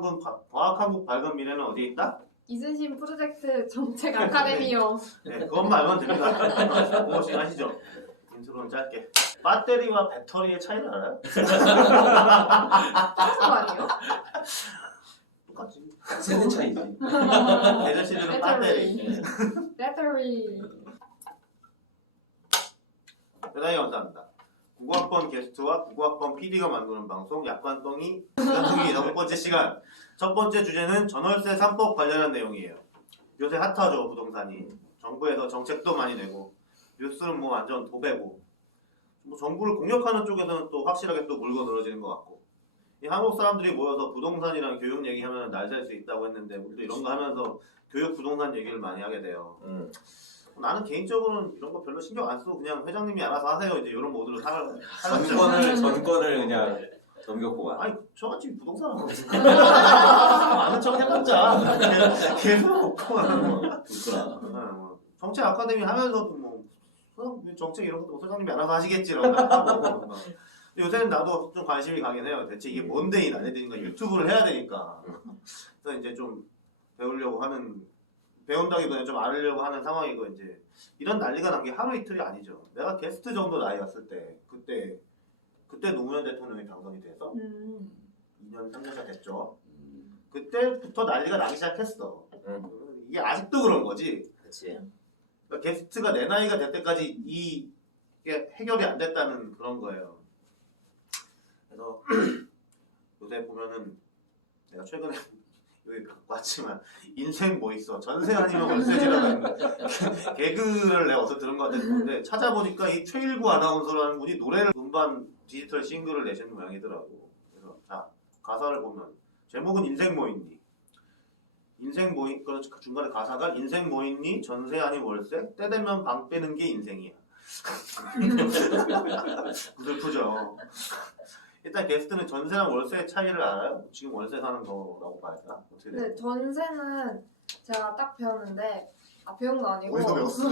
과학한국 밝은 미래는 어디에 있다? 이순신 프로젝트 정책 아카데미요. 네, 그것만 알면 됩니다. 무엇이 아시죠? 인트로는 짧게. 배터리와 배터리의 차이를 알아요? 똑같은 거 아니에요? 똑같지. 세대 차이지. 대전시들은 배터리. 배터리. 대단히 감사합니다. 국어학번 게스트와 국어학번 PD가 만드는 방송 약관똥이 6번째 시간. 첫 번째 주제는 전월세 3법 관련한 내용이에요. 요새 핫하죠, 부동산이. 정부에서 정책도 많이 내고 뉴스는 뭐 완전 도배고 뭐 정부를 공격하는 쪽에서는 또 확실하게 또 물고 늘어지는 것 같고 이 한국 사람들이 모여서 부동산이랑 교육 얘기하면 날 살 수 있다고 했는데 우리도 이런 거 하면서 교육 부동산 얘기를 많이 하게 돼요. 나는 개인적으로는 이런 거 별로 신경 안 쓰고 그냥 회장님이 알아서 하세요. 이제 이런 모드로 전권을 그냥 넘겼구만. 아니 저같이 부동산 하고 아는 척 해봤자 계속 없구만. 좋구나. 정책 아카데미 하면서도 뭐 정책 이런 것도 소장님이 알아서 하시겠지라고 하고 요새는 나도 좀 관심이 가긴 해요. 대체 이게 뭔데 이 나네들인가 유튜브를 해야 되니까 그래서 이제 좀 배우려고 하는 배운다기보다는 좀 알으려고 하는 상황이고 이제 이런 난리가 난 게 하루 이틀이 아니죠. 내가 게스트 정도 나이였을 때 그때 노무현 대통령이 당선이 돼서 2년 3년차 됐죠. 그때부터 난리가 나기 시작했어. 이게 아직도 그런 거지. 그렇지. 그러니까 게스트가 내 나이가 될 때까지 이게 해결이 안 됐다는 그런 거예요. 그래서 요새 보면은 내가 최근에 여기 갖고 왔지만 인생 뭐 있어 전세 아니면 월세지라는 개그를 내가 어디서 들은 것 같은데 찾아보니까 이 최일구 아나운서라는 분이 노래를 음반 디지털 싱글을 내신 모양이더라고. 그래서 자 가사를 보면 제목은 인생 뭐 있니? 인생 뭐 있, 그렇지 중간에 가사가 인생 뭐 있니? 전세 아니면 월세? 때 되면 방 빼는 게 인생이야. 슬프죠. 일단 게스트는 전세랑 월세의 차이를 알아요? 지금 월세 사는 거라고 봐야 되나? 어떻게 돼요? 네, 전세는 제가 딱 배웠는데 배운 거 아니고 어디서 배웠어?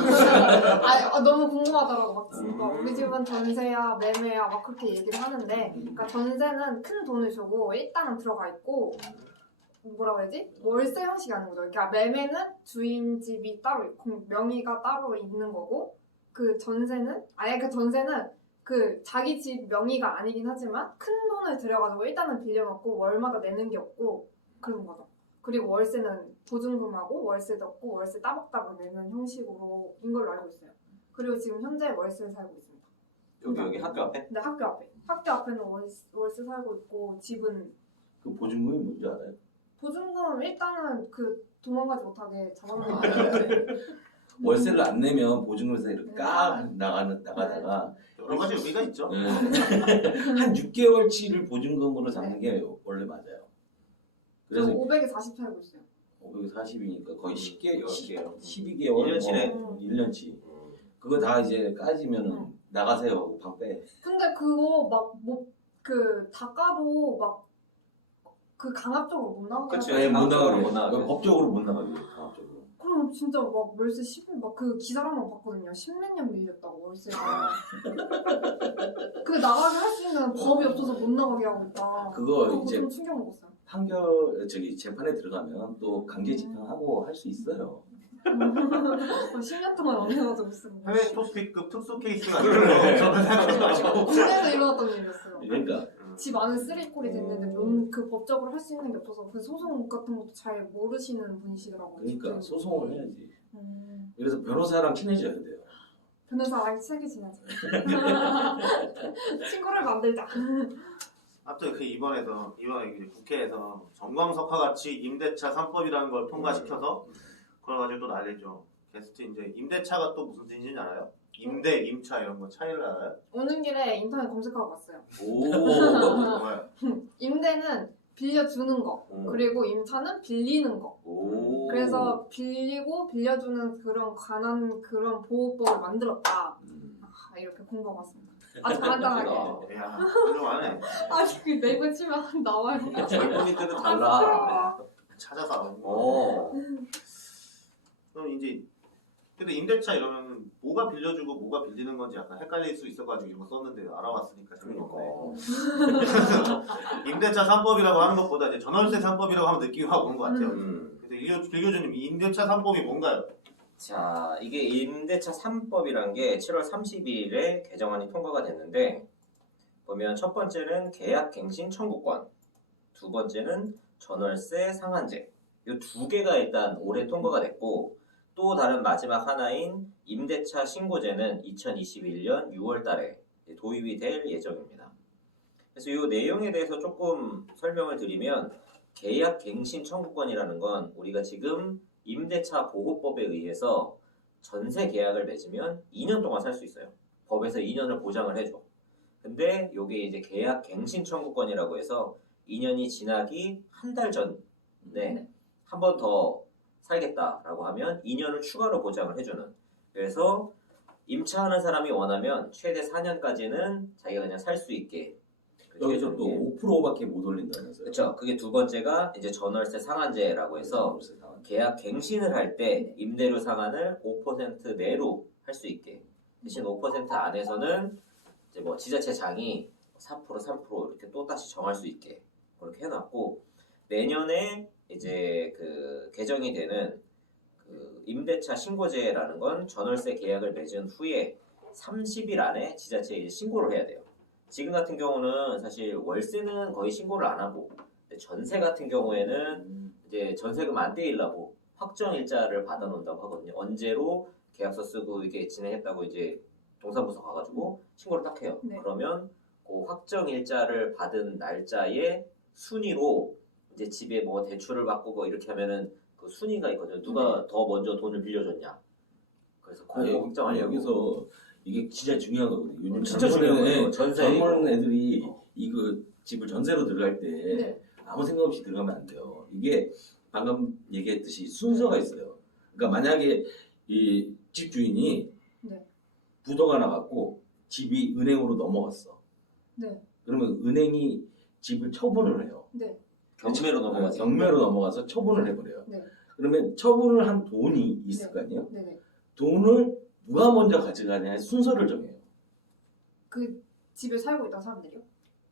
너무 궁금하더라고. 막 우리 집은 전세야 매매야 막 그렇게 얘기를 하는데 그러니까 전세는 큰 돈을 주고 일단은 들어가 있고 뭐라고 해야지? 월세 형식이 아닌 거죠. 그러니까 매매는 주인 집이 따로 있고 명의가 따로 있는 거고 그 전세는 그 자기 집 명의가 아니긴 하지만 큰 돈을 들여가지고 일단은 빌려놓고 월마다 내는 게 없고 그런 거죠. 그리고 월세는 보증금하고 월세도 없고 월세 따박따박 내는 형식으로인 걸로 알고 있어요. 그리고 지금 현재 월세에 살고 있습니다. 여기 학교 앞에? 네, 학교 앞에. 학교 앞에는 월세 살고 있고 집은 그 보증금이 뭔지 알아요? 보증금 일단은 그 도망가지 못하게 잡아놓는 거예요. 월세를 안 내면 보증금에서 이렇게 나가다가 여러 가지 의미가 있죠. 한 6개월치를 보증금으로 잡는 게 원래 맞아요. 그래서 그래서 500에 40 살고 있어요. 540이니까 거의 10개월, 12개월. 12개월, 1년치. 그거 다 이제 까지면 나가세요, 방 빼. 근데 그거 막 그 닦아도 막 그 강압적으로 못 나가게 그치, 하잖아요. 못 나가게. 법적으로 못 나가게, 강압적으로. 그럼 진짜 막 월세 10일 막 그 기사를 한번 봤거든요. 10몇 년 밀렸다고 월세가. 그 나가게 할 수 있는 법이 없어서 못 나가게 하고 있다. 그거 이제 좀 충격 먹었어요. 재판에 들어가면 또 강제 집행하고 할 수 있어요. 10년 동안 안 해가지고 쓰고. 해외 토픽급 특수 케이스가 아니에요. 저는 생각하지 마시고. 국내에서 일어났던 일이었어요. 그러니까 집 안에 쓰리콜이 됐는데 그 법적으로 할 수 있는 게 없어서 그 소송 같은 것도 잘 모르시는 분이시더라고요. 그러니까 소송을 해야지. 음. 그래서 변호사랑 친해져야 돼요. 변호사랑 책이 지나죠. 친구를 만들자. 아무튼 그 이번에 이제 국회에서 정광석화 같이 임대차 3법이라는 걸 통과시켜서 그래가지고 또 난리죠. 게스트 이제 임대차가 또 무슨 뜻인지 알아요? 임대, 임차 이런 거 차이를 알아요? 오는 길에 인터넷 검색하고 왔어요. 오. 뭐야? 임대는 빌려주는 거, 그리고 임차는 빌리는 거. 오. 그래서 빌리고 빌려주는 그런 보호법을 만들었다. 이렇게 공부하고 왔습니다. 아주 간단하게. 야, 훌륭하네. 아니 그 네이버 치면 나와요. 젊은이들은 달라. 찾아서. 오. 그럼 이제 근데 임대차 이러면 뭐가 빌려주고 뭐가 빌리는 건지 약간 헷갈릴 수 있어가지고 이거 썼는데 알아봤으니까 재밌네. 임대차 3법이라고 하는 것보다 이제 전월세 3법이라고 하면 느낌이 확 오는 것 같아요. 그래서 길교주님 이 임대차 3법이 뭔가요? 자, 이게 임대차 3법이란 게 7월 30일에 개정안이 통과가 됐는데 보면 첫 번째는 계약갱신 청구권, 두 번째는 전월세 상한제. 이 두 개가 일단 올해 통과가 됐고 또 다른 마지막 하나인 임대차 신고제는 2021년 6월 달에 도입이 될 예정입니다. 그래서 이 내용에 대해서 조금 설명을 드리면 계약갱신 청구권이라는 건 우리가 지금 임대차 보호법에 의해서 전세 계약을 맺으면 2년 동안 살 수 있어요. 법에서 2년을 보장을 해줘. 근데 이게 이제 계약갱신 청구권이라고 해서 2년이 지나기 한 달 전에 한 번 더 살겠다라고 하면 2년을 추가로 보장을 해주는. 그래서 임차하는 사람이 원하면 최대 4년까지는 자기가 그냥 살 수 있게. 여기서 또 5%밖에 못 올린다면서요? 그렇죠. 그게 두 번째가 이제 전월세 상한제라고 해서 계약 갱신을 할 때 임대료 상한을 5% 내로 할 수 있게. 대신 5% 안에서는 이제 뭐 지자체장이 4% 3% 이렇게 또 다시 정할 수 있게 그렇게 해놨고 내년에 이제 그 개정이 되는 그 임대차 신고제라는 건 전월세 계약을 맺은 후에 30일 안에 지자체에 이제 신고를 해야 돼요. 지금 같은 경우는 사실 월세는 거의 신고를 안 하고 근데 전세 같은 경우에는 이제 전세금 안 떼이려고 확정 일자를 받아놓는다고 하거든요. 언제로 계약서 쓰고 이게 진행했다고 이제 동사무소 가가지고 신고를 딱 해요. 네. 그러면 그 확정 일자를 받은 날짜에 순위로 이제 집에 뭐 대출을 받고 뭐 이렇게 하면은 그 순위가 있거든요. 누가 더 먼저 돈을 빌려줬냐. 그래서 그거 확정하려고. 여기서 이게 진짜 중요한 거거든요. 요즘 진짜 중요한 거예요. 전세 젊은 애들이 이거 집을 전세로 들어갈 때 네. 아무 생각 없이 들어가면 안 돼요. 이게 방금 얘기했듯이 순서가 있어요. 그러니까 만약에 이 집주인이 네. 부도가 나갖고 집이 은행으로 넘어갔어. 네. 그러면 은행이 집을 처분을 해요. 네. 경매로 넘어가지. 경매로 넘어가서 처분을 해버려요. 네. 그러면 처분을 한 돈이 있을 네. 거 아니에요? 네네. 돈을 누가 먼저 가져가냐의 순서를 정해요. 그 집에 살고 있던 사람들이요?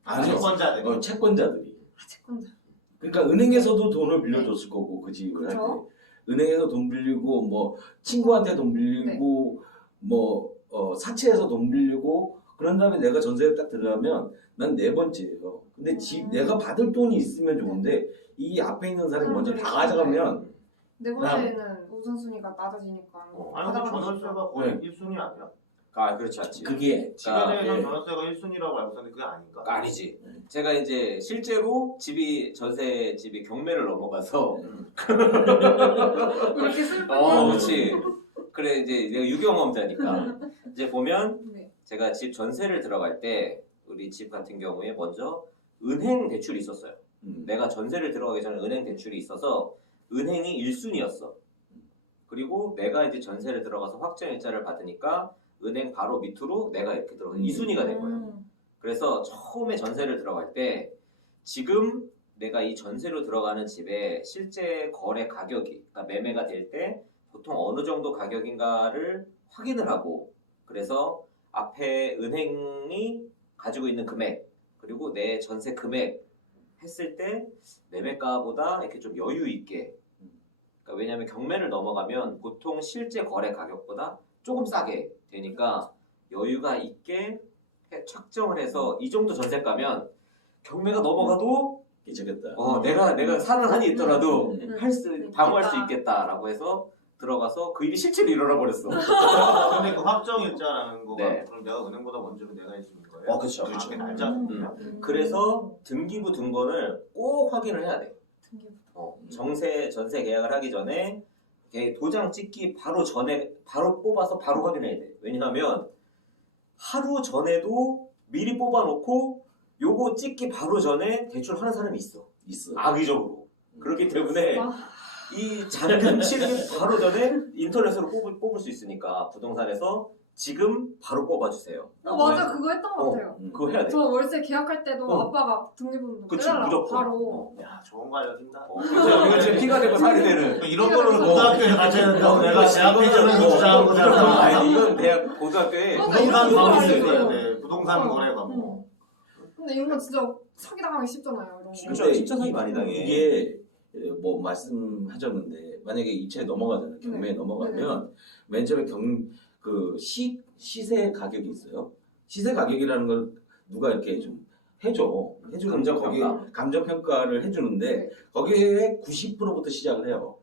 아니요. 채권자들. 채권자들이. 아, 채권자. 그러니까 은행에서도 돈을 빌려줬을 거고 그 집을 할 그쵸. 때 은행에서 돈 빌리고 뭐 친구한테 돈 빌리고 뭐 사채에서 돈 빌리고 그런 다음에 내가 전세에 딱 들어가면 난 네 번째예요. 근데 집 내가 받을 돈이 있으면 좋은데 이 앞에 있는 사람이 먼저 다 가져가면 네 번째는 우선순위가 낮아지니까. 아니 근데 전월세가 거의 1순위 아니야? 아 그렇지 않지. 그게 집에 대해서 예. 전월세가 1순위라고 알고 있었는데 그게 아닌가? 아니지. 제가 이제 실제로 전세 집이 경매를 넘어가서 이렇게 슬픈 그렇지. 그래 이제 내가 유경험자니까 이제 보면 네. 제가 집 전세를 들어갈 때 우리 집 같은 경우에 먼저 은행 대출이 있었어요. 내가 전세를 들어가기 전에 은행 대출이 있어서 은행이 1순위였어. 그리고 내가 이제 전세를 들어가서 확정 일자를 받으니까 은행 바로 밑으로 내가 이렇게 들어가 2순위가 된 거예요. 그래서 처음에 전세를 들어갈 때 지금 내가 이 전세로 들어가는 집의 실제 거래 가격이 그러니까 매매가 될 때 보통 어느 정도 가격인가를 확인을 하고 그래서 앞에 은행이 가지고 있는 금액 그리고 내 전세 금액 했을 때 매매가보다 이렇게 좀 여유 있게 그러니까 왜냐하면 경매를 넘어가면 보통 실제 거래 가격보다 조금 싸게 되니까 여유가 있게 책정을 해서 이 정도 전세가면 경매가 넘어가도 괜찮겠다. 내가 사는 한이 있더라도 음. 방어할 수 있겠다라고 해서 들어가서 그 일이 실제로 일어나 버렸어. 근데 그 확정 일자라는 거가 네. 그럼 내가 은행보다 먼저로 내가 1순위인 거예요? 그렇죠. 그게 날짜거든요. 그래서 등기부 등본을 꼭 확인을 해야 돼. 등기부. 전세 계약을 하기 전에 도장 찍기 바로 전에 바로 뽑아서 바로 확인해야 돼. 왜냐하면 하루 전에도 미리 뽑아놓고 요거 찍기 바로 전에 대출하는 사람이 있어. 악의적으로. 그렇기 때문에 이 잔금 치르기 바로 전에 인터넷으로 뽑을 수 있으니까 부동산에서 지금 바로 뽑아주세요. 맞아 그거 했던 것 어. 같아요. 그거 해야 돼. 저 월세 계약할 때도 어. 아빠가 등기부등본 그치, 빼달라고 무조건. 바로. 야 좋은 거 알려준다. 이거 지금 피가 되고 살이 되는. 이런 거는 고등학교에 가셔야 된다고 내가 대학교 이거는 전에 주장한 거잖아. 아니 이건 대학 고등학교에 부동산 이거 과목 알죠. 있어야 돼. 부동산 어. 거래 과목. 근데 이런 거 진짜 사기 당하기 쉽잖아요. 이런 거. 진짜 사기 많이 당해. 이게 뭐 말씀하셨는데 만약에 2차에 넘어가잖아요. 경매에 네. 넘어가면 맨 처음에 그 시세 가격이 있어요. 시세 가격이라는 걸 누가 이렇게 좀 해주는데 감정평가. 감정평가를 해주는데 네. 거기에 90%부터 시작을 해요.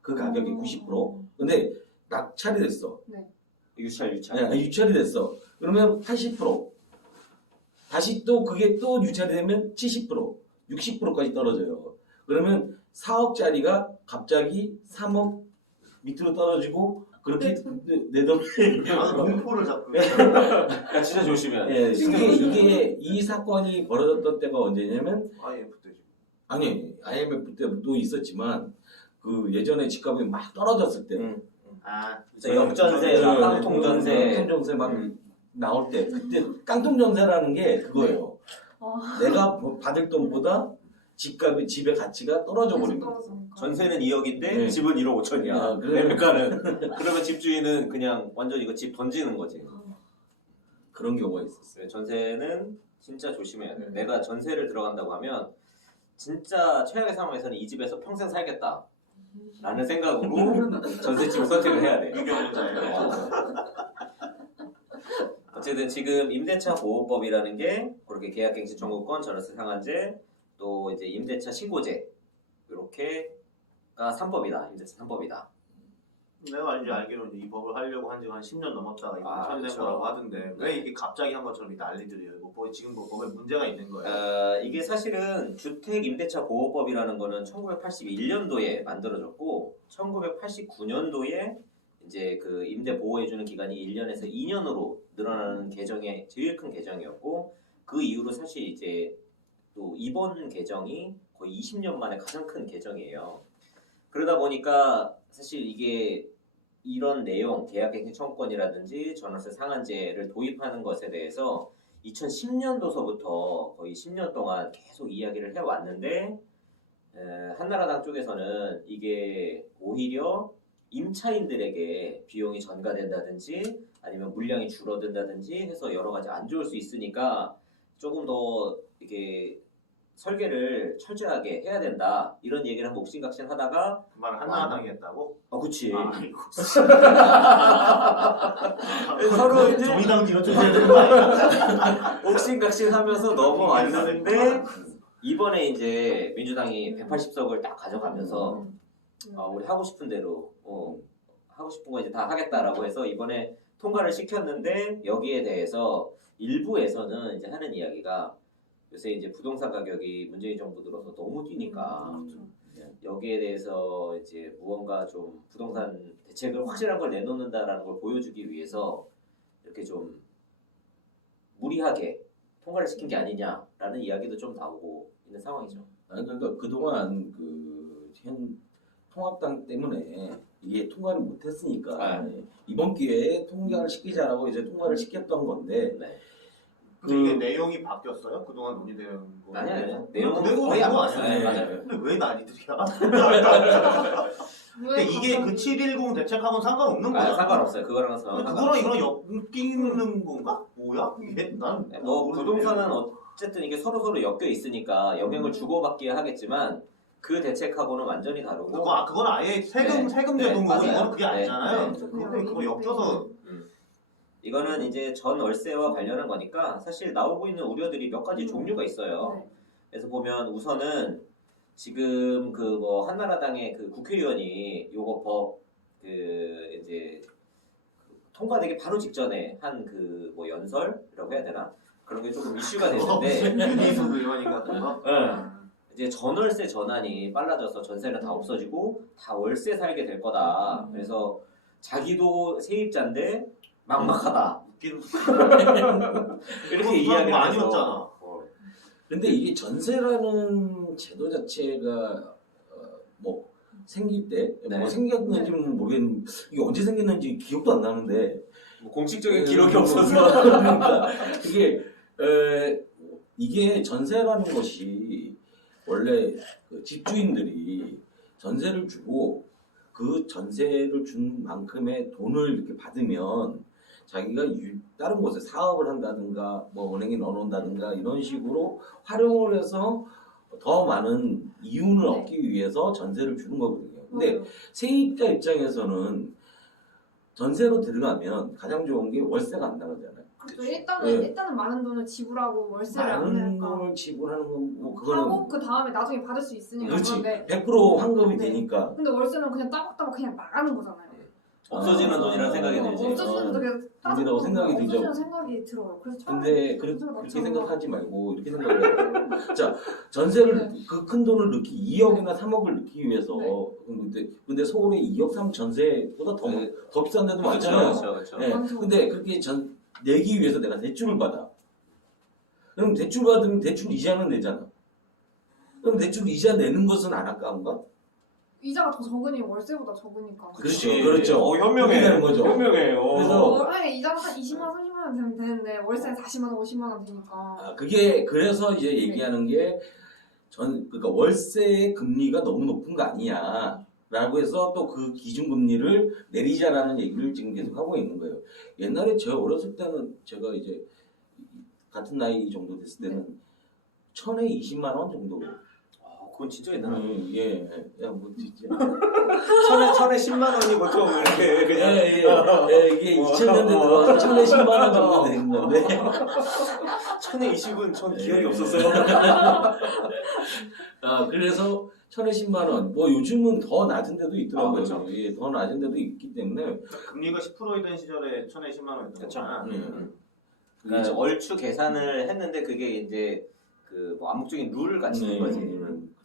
그 가격이 90%. 근데 낙찰이 됐어. 유찰. 네, 유찰이 됐어. 그러면 80%. 다시 또 그게 또 유찰이 되면 70%, 60%까지 떨어져요. 그러면 4억짜리가 갑자기 3억 밑으로 떨어지고 그렇게 내 돈이 아, 공포를 잡고. 야 진짜 조심해야 돼. 예, 이게 이 사건이 벌어졌던 때가 언제냐면 IMF 때지. 아니 IMF 때도 있었지만 그 예전에 집값이 막 떨어졌을 때 아 진짜 역전세, 깡통전세. 깡통전세 막 나올 때 그때 깡통전세라는 게 그거예요. 내가 받을 돈보다 집의 가치가 떨어져 버린 거예요. 전세는 2억인데 네. 집은 1억 5천이야. 아, 그래. 그러니까는 그러면 집주인은 그냥 완전 이거 집 던지는 거지. 그런 경우가 있었어요. 전세는 진짜 조심해야 돼. 내가 전세를 들어간다고 하면 진짜 최악의 상황에서는 이 집에서 평생 살겠다. 라는 생각으로 전세집을 선택을 해야 돼. 유경험자예요. 어쨌든 지금 임대차 보호법이라는 게 그렇게 계약갱신 청구권, 전월세 상한제, 또 이제 임대차 신고제 이렇게가 3법이다. 임대차 3법이다. 내가 이제 알기로는 이 법을 하려고 한 지가 한 10년 넘었다가 이거 처리된 그렇죠. 거라고 하던데 왜 이게 갑자기 한 것처럼 이 난리들이에요? 이거 지금 뭐 법에 문제가 있는 거예요? 이게 사실은 주택 임대차 보호법이라는 거는 1981년도에 만들어졌고 1989년도에 이제 그 임대 보호해주는 기간이 1년에서 2년으로 늘어나는 개정의 제일 큰 개정이었고 그 이후로 사실 이제 또 이번 개정이 거의 20년 만에 가장 큰 개정이에요. 그러다 보니까 사실 이게 이런 내용, 계약갱신 청구권이라든지 전월세 상한제를 도입하는 것에 대해서 2010년도서부터 거의 10년 동안 계속 이야기를 해왔는데 한나라당 쪽에서는 이게 오히려 임차인들에게 비용이 전가된다든지 아니면 물량이 줄어든다든지 해서 여러 가지 안 좋을 수 있으니까 조금 더 이렇게 설계를 철저하게 해야 된다 이런 얘기를 한번 옥신각신하다가 그 말을 한나라당이 했다고? 그치 아이고. 서로 이제 정의당 뒤로 쫓아야 되는 거 아니야? 옥신각신하면서 넘어왔는데 이번에 이제 민주당이 180석을 딱 가져가면서 우리 하고 싶은 대로 하고 싶은 거 이제 다 하겠다라고 해서 이번에 통과를 시켰는데 여기에 대해서 일부에서는 이제 하는 이야기가 요새 이제 부동산 가격이 문재인 정부 들어서 너무 뛰니까 여기에 대해서 이제 무언가 좀 부동산 대책을 확실한 걸 내놓는다라는 걸 보여주기 위해서 이렇게 좀 무리하게 통과를 시킨 게 아니냐라는 이야기도 좀 나오고 있는 상황이죠. 아니 그러니까 그동안 현 통합당 때문에 이게 통과를 못했으니까 이번 기회에 통과를 시키자라고 이제 통과를 시켰던 건데 네. 근데 이게 내용이 바뀌었어요? 그동안 논의된 거? 아니야. 내용은 그대로 거의 안 그거 바뀌었어요. 아니야? 네, 맞아요. 근데 왜 난리들이야? 근데 이게 그 710 대책하고는 상관없는 거야? 상관없어요. 그거랑은 근데 상관없어요. 그거랑 이거랑 엮이는 건가? 뭐야? 이게 난 뭐 모르겠네. 부동산은 어쨌든 이게 서로 엮여 있으니까 영향을 주고받기야 하겠지만 그 대책하고는 완전히 다르고 그건 아예 세금 네. 세금 네, 내는 거고 맞아요. 이거는 그게 네. 아니잖아요. 네. 근데 그거 엮여서 이거는 이제 전월세와 관련한 거니까 사실 나오고 있는 우려들이 몇 가지 종류가 있어요. 네. 그래서 보면 우선은 지금 그 뭐 한나라당의 그 국회의원이 요거 법 그 이제 통과되기 바로 직전에 한 그 뭐 연설이라고 해야 되나 그런 게 조금 이슈가 됐는데 윤희숙 의원인 같은 거? 이제 전월세 전환이 빨라져서 전세는 다 없어지고 다 월세 살게 될 거다. 그래서 자기도 세입자인데 막막하다. 웃기는 이렇게 이야기를 많이 해서 없잖아. 근데 이게 전세라는 제도 자체가 뭐 생길 때 네. 뭐 생겼는지는 모르겠는데 이게 언제 생겼는지 기억도 안 나는데 뭐 공식적인 기록이 없어서. 그러니까 이게 전세라는 것이 원래 그 집주인들이 전세를 주고 그 전세를 준 만큼의 돈을 이렇게 받으면 자기가 다른 곳에 사업을 한다든가 뭐 은행에 넣어놓는다든가 이런 식으로 활용을 해서 더 많은 이윤을 네. 얻기 위해서 전세를 주는 거거든요. 근데 맞아요. 세입자 입장에서는 전세로 들어가면 가장 좋은 게 월세가 안 나가잖아요. 그렇죠. 네. 일단은 많은 돈을 지불하고 월세를 안 많은 내니까 돈을 지불하는 건 뭐 하고 그거는 그 다음에 나중에 받을 수 있으니까. 그렇지 그런데 100% 환급이 네. 되니까. 근데 월세는 그냥 따박따박 그냥 나가는 거잖아요. 없어지는 돈이라는 생각이 들지. 없어지는 돈이 돈이라고 생각이 들죠. 없어지는 생각이 들어요. 그래서 근데 전세가 그렇게 낫잖아. 생각하지 말고 이렇게 생각을 해요. 자, 전세를 네. 그 큰 돈을 넣기 2억이나 3억을 넣기 위해서 네. 근데 서울에 2억 3 전세보다 더 비싼 데도 많잖아요. 그렇죠. 네. 많죠. 근데 그렇게 내기 위해서 내가 대출을 받아. 그럼 대출 받으면 대출 이자는 내잖아. 그럼 대출 이자 내는 것은 안 아까운가? 이자가 더 적으니 월세보다 적으니까. 그렇죠. 현명해. 그렇게 되는 거죠. 현명해요. 그래서 아니 이자가 한 20만 원, 30만 원 되면 되는데 월세는 40만 원, 50만 원 되니까. 그게 그래서 이제 얘기하는 게 그러니까 월세의 금리가 너무 높은 거 아니야. 라고 해서 또 그 기준금리를 내리자라는 얘기를 지금 계속 하고 있는 거예요. 옛날에 제가 어렸을 때는 제가 이제 같은 나이 정도 됐을 때는 천에 20만 원 정도. 그건 진짜 옛날에. 예. 야, 뭐 진짜. 천에 10만 원이 보통 이렇게 그냥. 이게 2000년대 들어와서 천에 10만 원 정도 되는 건데. 천에 20은 전 기억이 없었어요. 그래서 천에 10만 원. 뭐 요즘은 더 낮은 데도 있더라고요. 그렇죠. 예, 더 낮은 데도 있기 때문에. 금리가 10%이던 시절에 천에 10만 원이었잖아. 그러니까 얼추 계산을 했는데 그게 이제 그뭐 암묵적인 룰을 갖추는 거지.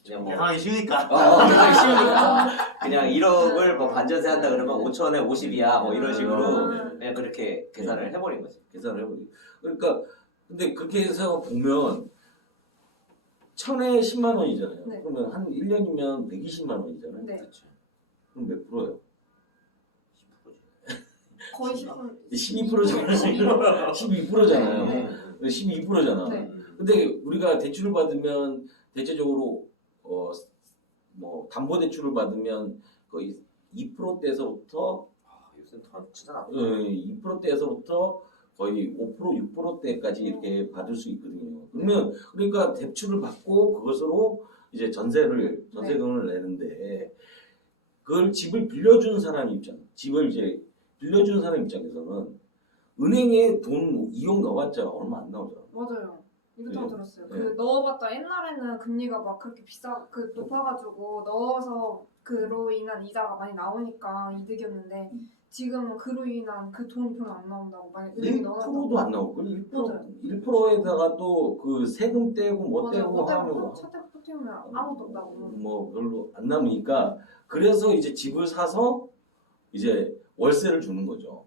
그냥 뭐 계산하기 쉬우니까. 계산하기 쉬우니까 그냥 1억을 뭐 반전세 한다 그러면 5천에 50이야 뭐 이런 식으로 그냥 그렇게 계산을 해버린 거지. 계산을 해보지. 그러니까 근데 그렇게 해서 보면 천에 10만 원이잖아요. 네. 그러면 한 1년이면 120만 원이잖아요. 네. 그렇죠. 그럼 몇 프로예요? 10%지. 거의 10분. 12%잖아요. 12%잖아요. 네. 12%잖아. 네. 근데 우리가 대출을 받으면 대체적으로 뭐 담보 대출을 받으면 거의 2%대에서부터 요새 더 진짜 나쁘 2%대에서부터 거의 5%, 6%대까지 이렇게 받을 수 있거든요. 그러니까 대출을 받고 그것으로 이제 전세돈을 내는데 그걸 집을 빌려주는 사람 집을 이제 빌려주는 사람 입장에서는 은행에 돈 2억 넣어봤자 얼마 안 나오잖아. 맞아요. 이것도 그죠? 들었어요. 네. 그 넣어봤자 옛날에는 금리가 막 그렇게 높아가지고 넣어서 그로 인한 이자가 많이 나오니까 이득이었는데 지금은 그로 인한 그 돈이 별로 안 나온다고 만약 은행에 1%도 안 나올걸? 1%, 맞아요. 1%에다가 또 그 세금 떼고 뭐 맞아요. 떼고 하면 뭐 차대고 포티우면 아무것도 없다고. 뭐 별로 안 남으니까 그래서 이제 집을 사서 이제 월세를 주는 거죠.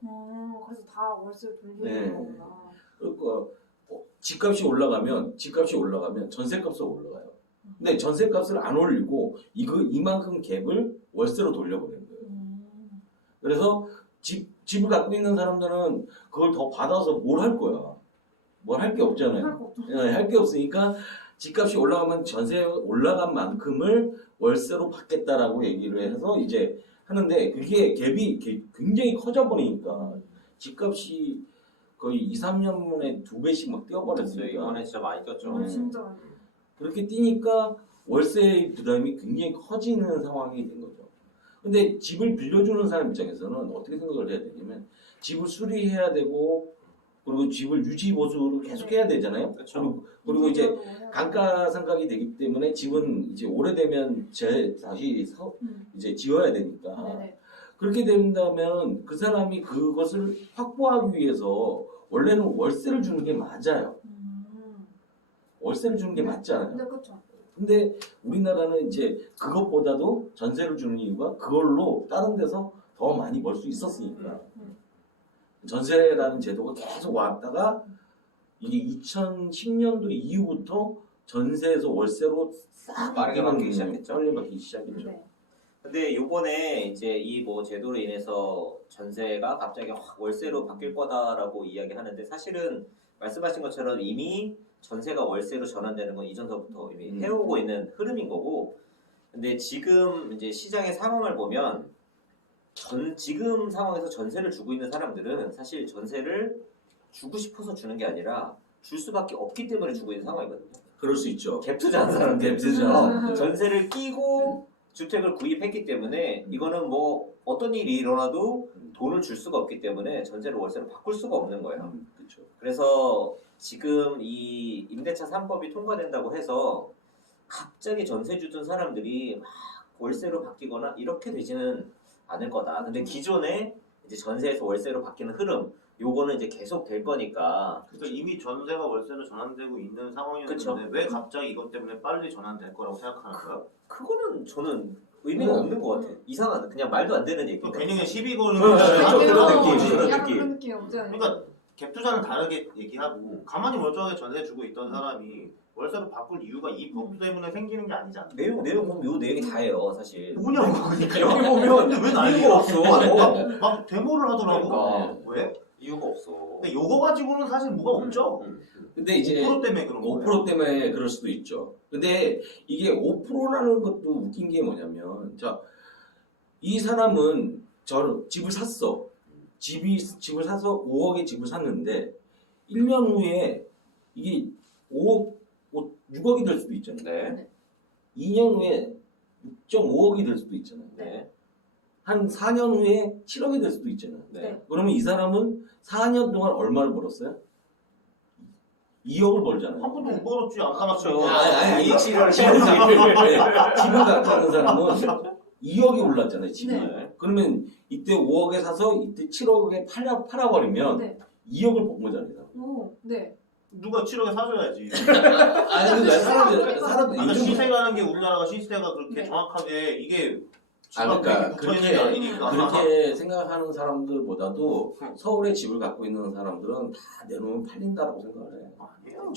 그래서 다 월세를 네. 돌리는 거구나. 그러니까 집값이 올라가면 전세값도 올라가요. 근데 전세값을 안 올리고 이만큼 갭을 월세로 돌려버리는 거예요. 그래서 집을 갖고 있는 사람들은 그걸 더 받아서 뭘 할 거야? 뭘 할 게 없잖아요. 할 게 없으니까 집값이 올라가면 전세 올라간 만큼을 월세로 받겠다라고 얘기를 해서 이제 하는데 그게 갭이 굉장히 커져 버리니까 집값이 거의 2, 3년 만에 2배씩 막 뛰어버렸으니까 이번에 진짜 많이 뛰었죠. 진짜. 그렇게 뛰니까 월세 부담이 굉장히 커지는 상황이 된 거죠. 근데 집을 빌려주는 사람 입장에서는 어떻게 생각을 해야 되냐면 집을 수리해야 되고 그리고 집을 유지 보수를 계속 해야 되잖아요. 그렇죠. 그리고 이제 감가상각이 되기 때문에 집은 이제 오래되면 다시 이제 지어야 되니까 네네. 그렇게 된다면 그 사람이 그것을 확보하기 위해서 원래는 월세를 주는 게 맞아요. 월세를 주는 게 맞잖아요. 네, 그렇죠. 근데 우리나라는 이제 그것보다도 전세를 주는 이유가 그걸로 다른 데서 더 많이 벌 수 있었으니까 전세라는 제도가 계속 왔다가 이게 2010년도 이후부터 전세에서 월세로 싹 빠르게 바뀌기 시작했죠. 빠르게 바뀌기 시작했죠. 네. 근데 요번에 이제 이 뭐 제도로 인해서 전세가 갑자기 확 월세로 바뀔 거다라고 이야기하는데 사실은 말씀하신 것처럼 이미 전세가 월세로 전환되는 건 이전서부터 이미 해오고 있는 흐름인 거고 근데 지금 이제 시장의 상황을 보면 지금 상황에서 전세를 주고 있는 사람들은 사실 전세를 주고 싶어서 주는 게 아니라 줄 수밖에 없기 때문에 주고 있는 상황이거든요. 그럴 수 있죠. 갭 투자한 사람들. 갭 투자. 전세를 끼고 주택을 구입했기 때문에 이거는 뭐 어떤 일이 일어나도 돈을 줄 수가 없기 때문에 전세를 월세로 바꿀 수가 없는 거예요. 그렇죠. 그래서 지금 이 임대차 3법이 통과된다고 해서 갑자기 전세 주던 사람들이 막 월세로 바뀌거나 이렇게 되지는 않을 거다. 근데 기존에 이제 전세에서 월세로 바뀌는 흐름 요거는 이제 계속 될 거니까. 그러니까 이미 전세가 월세로 전환되고 있는 상황이었는데 그쵸. 왜 갑자기 이것 때문에 빨리 전환될 거라고 생각하는 거야? 그거는 저는 의미가 없는 것 같아. 이상하다. 그냥 말도 안 되는 얘기. 괜히 그냥 시비 걸는 그런 거잖아요. 느낌, 그런 약간 느낌. 그런 느낌이 없지 않아요? 그러니까 갭 투자는 다르게 얘기하고 가만히 멀쩡하게 전세 주고 있던 사람이 월세로 바꿀 이유가 이 법 때문에 생기는 게 아니잖아. 내용 보면 요 내용이 다예요, 사실. 뭐냐고 그러니까 여기 보면 근데 왜 이유가 난리가 없어. 막 데모를 하더라고. 그러니까. 왜? 이유가 없어. 근데 요거 가지고는 사실 뭐가 없죠. 근데 이제 5% 때문에 그런 거예요. 5% 때문에 그럴 수도 있죠. 근데 이게 5%라는 것도 웃긴 게 뭐냐면, 자, 이 사람은 집을 샀어. 집을 사서 5억에 집을 샀는데, 1년 후에 이게 6억이 될 수도 있잖아요. 네. 2년 후에 6.5억이 될 수도 있잖아요. 네. 한 4년 후에 7억이 될 수도 있잖아요. 네. 그러면 이 사람은 4년 동안 얼마를 벌었어요? 2억을 벌잖아요. 한 푼도 못 벌었지 안 까맣죠. 그렇죠. 아니, 이익실현을 집을 갖고 있는 사람은 2억이 올랐잖아요, 집이. 네. 그러면 이때 5억에 사서 이때 7억에 팔아버리면 네. 2억을 번 거잖아요. 오, 네. 누가 7억에 사줘야지. 아니, 근데 사람들 그러니까 요즘 시세라는 게 우리나라가 시세가 그렇게 네. 정확하게 이게 그러니까 붙어 있는 게 아니니까. 그렇게 생각하는 사람들보다도 서울에 집을 갖고 있는 사람들은 다 내놓으면 팔린다라고 생각을 해요. 아니에요.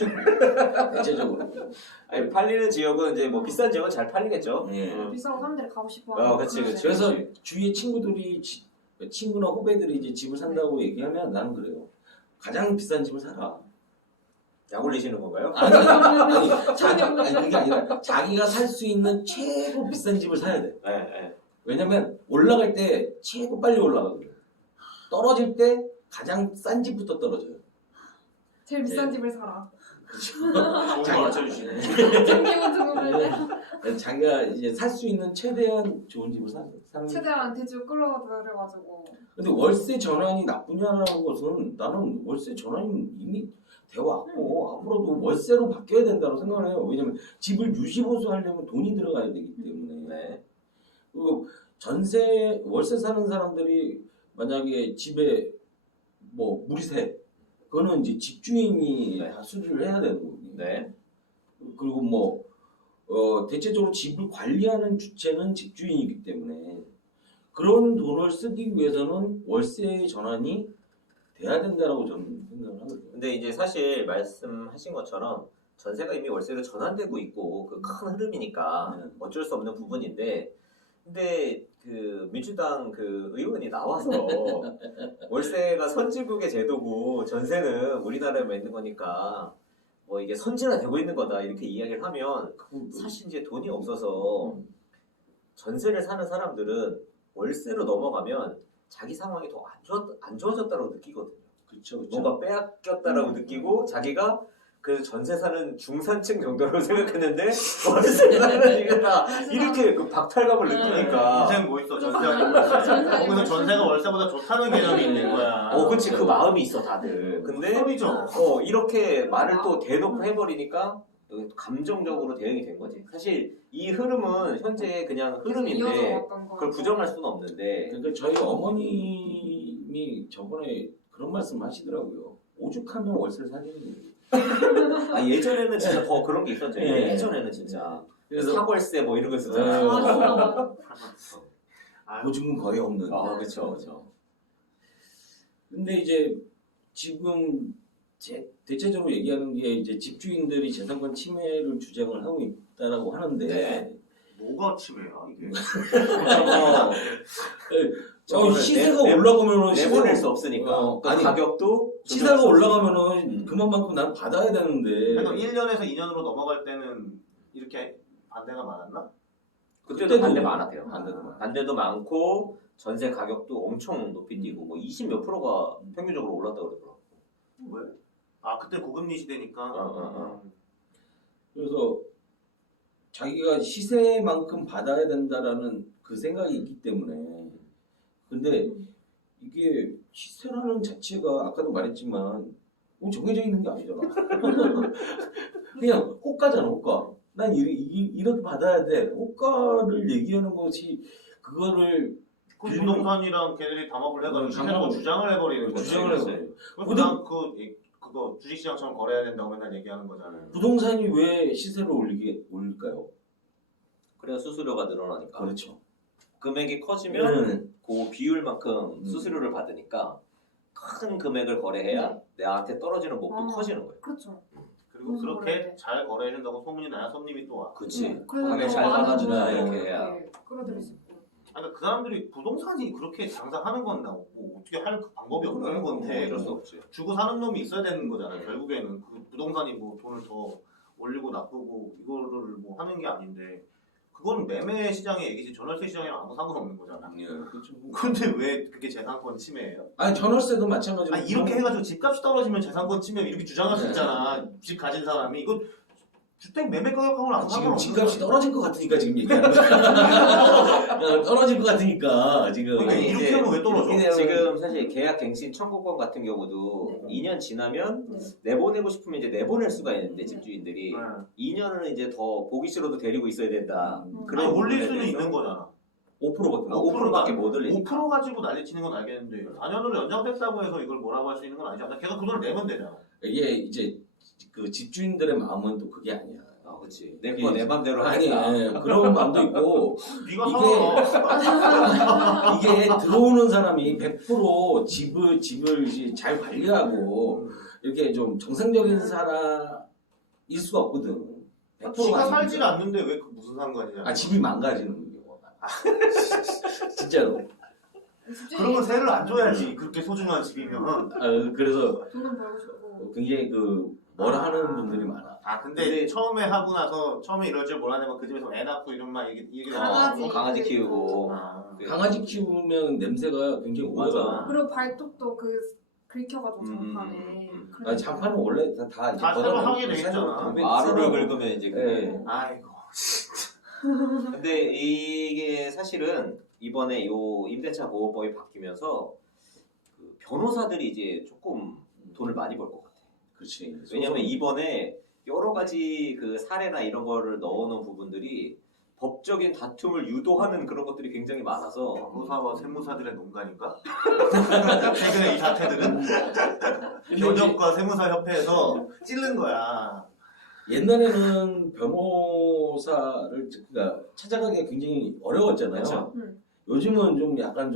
대체적으로. 아니, 팔리는 지역은 이제 뭐 비싼 지역은 잘 팔리겠죠. 예. 비싸고 사람들이 가고 싶어 아, 하는 그치, 그런 그치. 데. 그래서 주위에 친구들이 친구나 후배들이 이제 집을 산다고 얘기하면 나는 그래요. 가장 비싼 집을 사라. 약 올리시는 건가요? 아니, 그게 아니라 자기가 살 수 있는 최고 비싼 집을 사야 돼. 네, 네. 왜냐면 올라갈 때 최고 빨리 올라가거든. 떨어질 때 가장 싼 집부터 떨어져요. 제일 비싼 네. 집을 사라. 좋은 거 맞춰주시네. 생기면 등록을 때 자기가 이제 살 수 있는 최대한 좋은 집을 사는. 최대한 대출 끌어들여가지고. 근데 월세 전환이 나쁘냐라는 것은 나는 월세 전환이 이미 되어왔고 앞으로도 월세로 바뀌어야 된다고 생각을 해요. 왜냐면 집을 유지보수하려면 돈이 들어가야 되기 때문에. 네. 그리고 월세 사는 사람들이 만약에 집에 뭐 물세 그거는 이제 집주인이 네. 다 수리를 해야 되는 거거든요. 네. 그리고 뭐 대체적으로 집을 관리하는 주체는 집주인이기 때문에 그런 돈을 쓰기 위해서는 월세 전환이 돼야 된다라고 저는 생각을 하거든요. 근데 이제 사실 말씀하신 것처럼 전세가 이미 월세로 전환되고 있고 그 큰 흐름이니까 어쩔 수 없는 부분인데 근데 그 민주당 그 의원이 나와서 월세가 선진국의 제도고 전세는 우리나라에 있는 거니까 뭐 이게 선진화되고 있는 거다 이렇게 이야기를 하면 사실 이제 돈이 없어서 전세를 사는 사람들은 월세로 넘어가면 자기 상황이 더 안 좋아졌다고 느끼거든요. 그렇죠. 뭔가 빼앗겼다라고 느끼고 자기가 그 전세 사는 중산층 정도로 생각했는데 월세 사는 이거다 이렇게 그 박탈감을 느끼니까 인생 뭐 있어 전세 아니고 월세. 거기서 전세가 월세보다 좋다는 개념이 있는 거야. 그치 그 마음이 있어 다들. 근데 소리죠. 이렇게 말을 또 대놓고 해버리니까 감정적으로 대응이 된 거지. 사실 이 흐름은 현재 그냥 흐름인데 이어져 왔던 거. 그걸 부정할 수는 없는데 그러니까 저희 어머님이 저번에 그런 말씀 하시더라고요. 오죽하면 월세를 사겠니. 예전에는 진짜 더 그런 게 있었죠. 예. 예전에는 진짜 그래서 사월세 뭐 이런 거 아, 있었잖아요. 진짜. 보증은 거의 없는. 그렇죠, 그렇죠. 근데 이제 지금 대체적으로 얘기하는 게 이제 집주인들이 재산권 침해를 주장을 하고 있다라고 하는데 네. 뭐가 치매야 이게? 시세가 올라가면은 내보낼 수 없으니까 또 아니, 가격도 시세가 올라가면은 그만큼 난 받아야 되는데. 그래서 1년에서 2년으로 넘어갈 때는 이렇게 반대가 많았나? 그때도 반대 많았대요. 반대도 많아. 반대도 많고 전세 가격도 엄청 높이 뛰고 뭐 20몇 프로가 평균적으로 올랐다고 그러더라고. 왜? 아 그때 고금리 시대니까. 그래서 자기가 시세만큼 받아야 된다라는 그 생각이 있기 때문에. 근데 이게 시세라는 자체가 아까도 말했지만 정해져 있는 게 아니잖아. 그냥 호가잖아, 호가. 난 이렇게 받아야 돼. 호가를 얘기하는 것이 그거를 그 부동산이랑 걔들이 담합을 해가지고 시세라고 주장을 해버리는 거지. 주장을 해버려. 그냥 그거 주식시장처럼 거래해야 된다고 맨날 얘기하는 거잖아요. 부동산이 왜 시세를 올릴까요? 그래야 수수료가 늘어나니까. 그렇죠. 금액이 커지면 그 비율만큼 수수료를 받으니까 큰 금액을 거래해야 내한테 떨어지는 목도 커지는 거예요. 그렇죠. 그리고 그렇게 잘 거래해준다고 소문이 나야 손님이 또 와. 그치. 그래서 가격 더 잘 많은 받아주나 돈을 이렇게 해야. 끌어들일 수 있고. 그러니까 그 사람들이 부동산이 그렇게 장사하는 건 뭐 어떻게 할 방법이 없는 건데 어쩔 수 없지. 주고 사는 놈이 있어야 되는 거잖아요. 결국에는 그 부동산이 뭐 돈을 더 올리고 나쁘고 이거를 뭐 하는 게 아닌데 그건 매매 시장의 얘기지 전월세 시장이랑 아무 상관없는 거잖아. 예, 그렇죠. 근데 왜 그게 재산권 침해예요? 아니 전월세도 마찬가지로. 아니 이렇게 해가지고 집값이 떨어지면 재산권 침해 이렇게 주장할 수 있잖아. 집 가진 사람이 이거 주택 매매 가격하고는 아무 지금 상관없는 집값이 거야. 떨어질 것 같으니까 지금 얘기하는 거야. 떨어질 것 같으니까 지금. 그러니까 아니, 이렇게 이제 하면 왜 떨어져? 이렇게 지금 사실 계약갱신 청구권 같은 경우도 2년 지나면 내보내고 싶으면 이제 내보낼 수가 있는데 집주인들이 2년을 이제 더 보기 싫어도 데리고 있어야 된다. 그래 올릴 수는 부분에 있는 거잖아. 5%밖에 5%밖에 못 올리니까. 5% 가지고 난리치는 건 알겠는데 4년으로 연장됐다고 해서 이걸 뭐라고 할 수 있는 건 아니잖아. 걔가 그 돈을 내면 되잖아. 이게 이제 그 집주인들의 마음은 또 그게 아니야. 아, 그렇지. 내 거 내 맘대로 아니, 하겠다. 예, 그런 마음도 있고 네가 살아. 이게 들어오는 사람이 100% 집을 이제 잘 관리하고 이렇게 좀 정상적인 사람일 수가 없거든. 100%가 지가 아니거든. 살질 않는데 왜 그 무슨 상관이냐. 아 집이 망가지는 경우가 진짜로. 그러면 세를 안 줘야지. 그렇게 소중한 집이면. 그래서 돈은 벌고 싶고. 굉장히 뭐라 하는 분들이 많아. 아 근데 처음에 하고 나서 처음에 이럴 줄 몰랐는데 그 집에서 애 낳고 이런 말 얘기 강아지. 강아지 키우고. 강아지 키우면 냄새가 굉장히 맞아. 오잖아. 그리고 발톱도 긁혀가지고 장판에. 아니 장판은 원래 다 다 새로 하게 돼 있잖아. 마루를 긁으면 이제 그게. 네. 아이고. 근데 이게 사실은 이번에 요 임대차 보호법이 바뀌면서 그 변호사들이 이제 조금 돈을 많이 벌 것 같아. 그렇지. 왜냐면 이번에 여러 가지 그 사례나 이런 거를 넣어놓은 부분들이 법적인 다툼을 유도하는 그런 것들이 굉장히 많아서 변호사와 세무사들의 농간인가? 최근에 이 사태들은 면접과 세무사 협회에서 찔른 거야. 옛날에는 변호사를 그러니까 찾아가기가 굉장히 어려웠잖아요. 그렇죠. 요즘은 좀 약간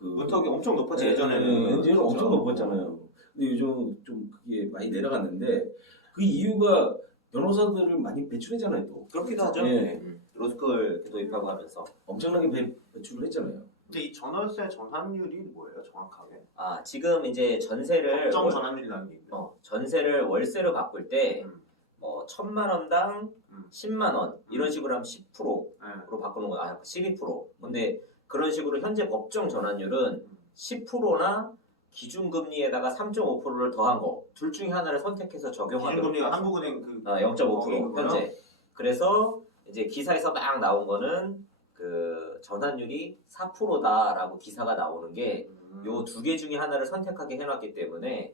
문턱이 엄청 높았지. 네, 예전에는 예전에는 엄청 높았잖아요. 근데 요즘 좀 그게 많이 내려갔는데 그 이유가 변호사들을 많이 배출했잖아요. 또 그렇기도 하죠. 네. 로스쿨 도입하고 하면서 엄청나게 배출을 했잖아요. 근데 이 전월세 전환율이 뭐예요, 정확하게? 아 지금 이제 전세를 법정 전환율이라는 게 있는데. 전세를 월세로 바꿀 때 음. 1,000만 원당 10만 원 이런 식으로 하면 10%로 네. 바꾸는 거야. 아, 12%. 근데 그런 식으로 현재 법정 전환율은 10%나 기준금리에다가 3.5%를 더한 거 둘 중에 하나를 선택해서 적용하도록 기준금리가 한국은행 그 0.5% 현재. 그래서 이제 기사에서 막 나온 거는 그 전환율이 4%다라고 기사가 나오는 게 요 두 개 중에 하나를 선택하게 해놨기 때문에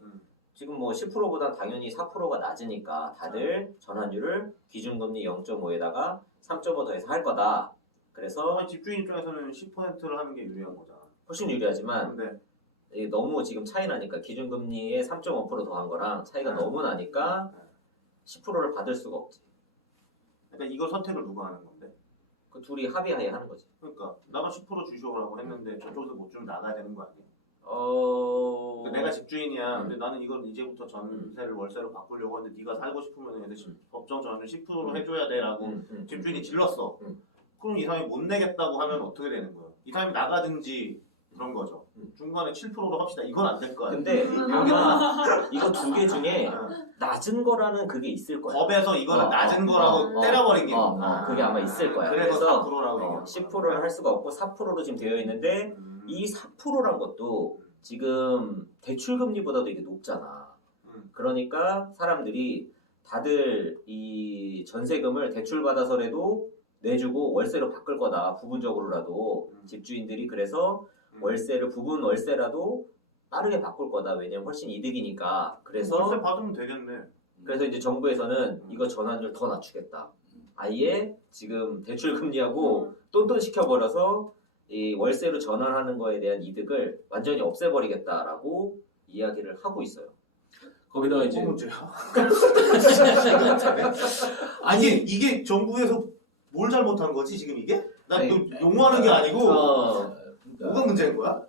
지금 뭐 10%보다 당연히 4%가 낮으니까 다들 전환율을 기준금리 0.5에다가 3.5 더해서 할 거다. 그래서 집주인 입장에서는 10%를 하는 게 유리한 거잖아. 훨씬 유리하지만 근데 이게 너무 지금 차이 나니까 기준금리에 3.5% 더한 거랑 차이가 너무 나니까 10%를 받을 수가 없지. 그러니까 이거 선택을 누가 하는 건데? 그 둘이 합의하에 하는 거지. 그러니까 나가 10% 주시오라고 했는데 저쪽에서 못 주면 나가야 되는 거 아니야? 그러니까 어... 내가 집주인이야. 근데 나는 이걸 이제부터 전세를 월세로 바꾸려고 하는데 네가 살고 싶으면 법정 전환율 10%로 해줘야 돼라고 집주인이 질렀어. 그럼 이 사람이 못 내겠다고 하면 어떻게 되는 거예요? 이 사람이 나가든지 그런 거죠. 중간에 7%로 합시다. 이건 안 될 거야. 근데 아마 이거 두 개 중에 어. 낮은 거라는 그게 있을 거야. 법에서 이거는 어, 낮은 어, 거라고 어, 때려버린 게 있구나. 그게 아마 있을 거야. 그래서 4%라고 얘기한 10%를 할 수가 없고 4%로 지금 되어 있는데 이 4%란 것도 지금 대출금리보다도 이게 높잖아. 그러니까 사람들이 다들 이 전세금을 대출받아서라도 내주고 월세로 바꿀 거다. 부분적으로라도 집주인들이 그래서 부분 월세라도 빠르게 바꿀 거다. 왜냐면 훨씬 이득이니까. 월세 그래서 받으면 되겠네. 이제 정부에서는 이거 전환율 더 낮추겠다. 아예 지금 대출 금리하고 똔똔 시켜버려서 이 월세로 전환하는 거에 대한 이득을 완전히 없애버리겠다라고 이야기를 하고 있어요. 거기다가 이제 문제야. 아니 이게 정부에서 뭘 잘못한 거지 지금 이게? 나 아니, 용어하는 게 아니고 그러니까 뭐가 문제인 거야?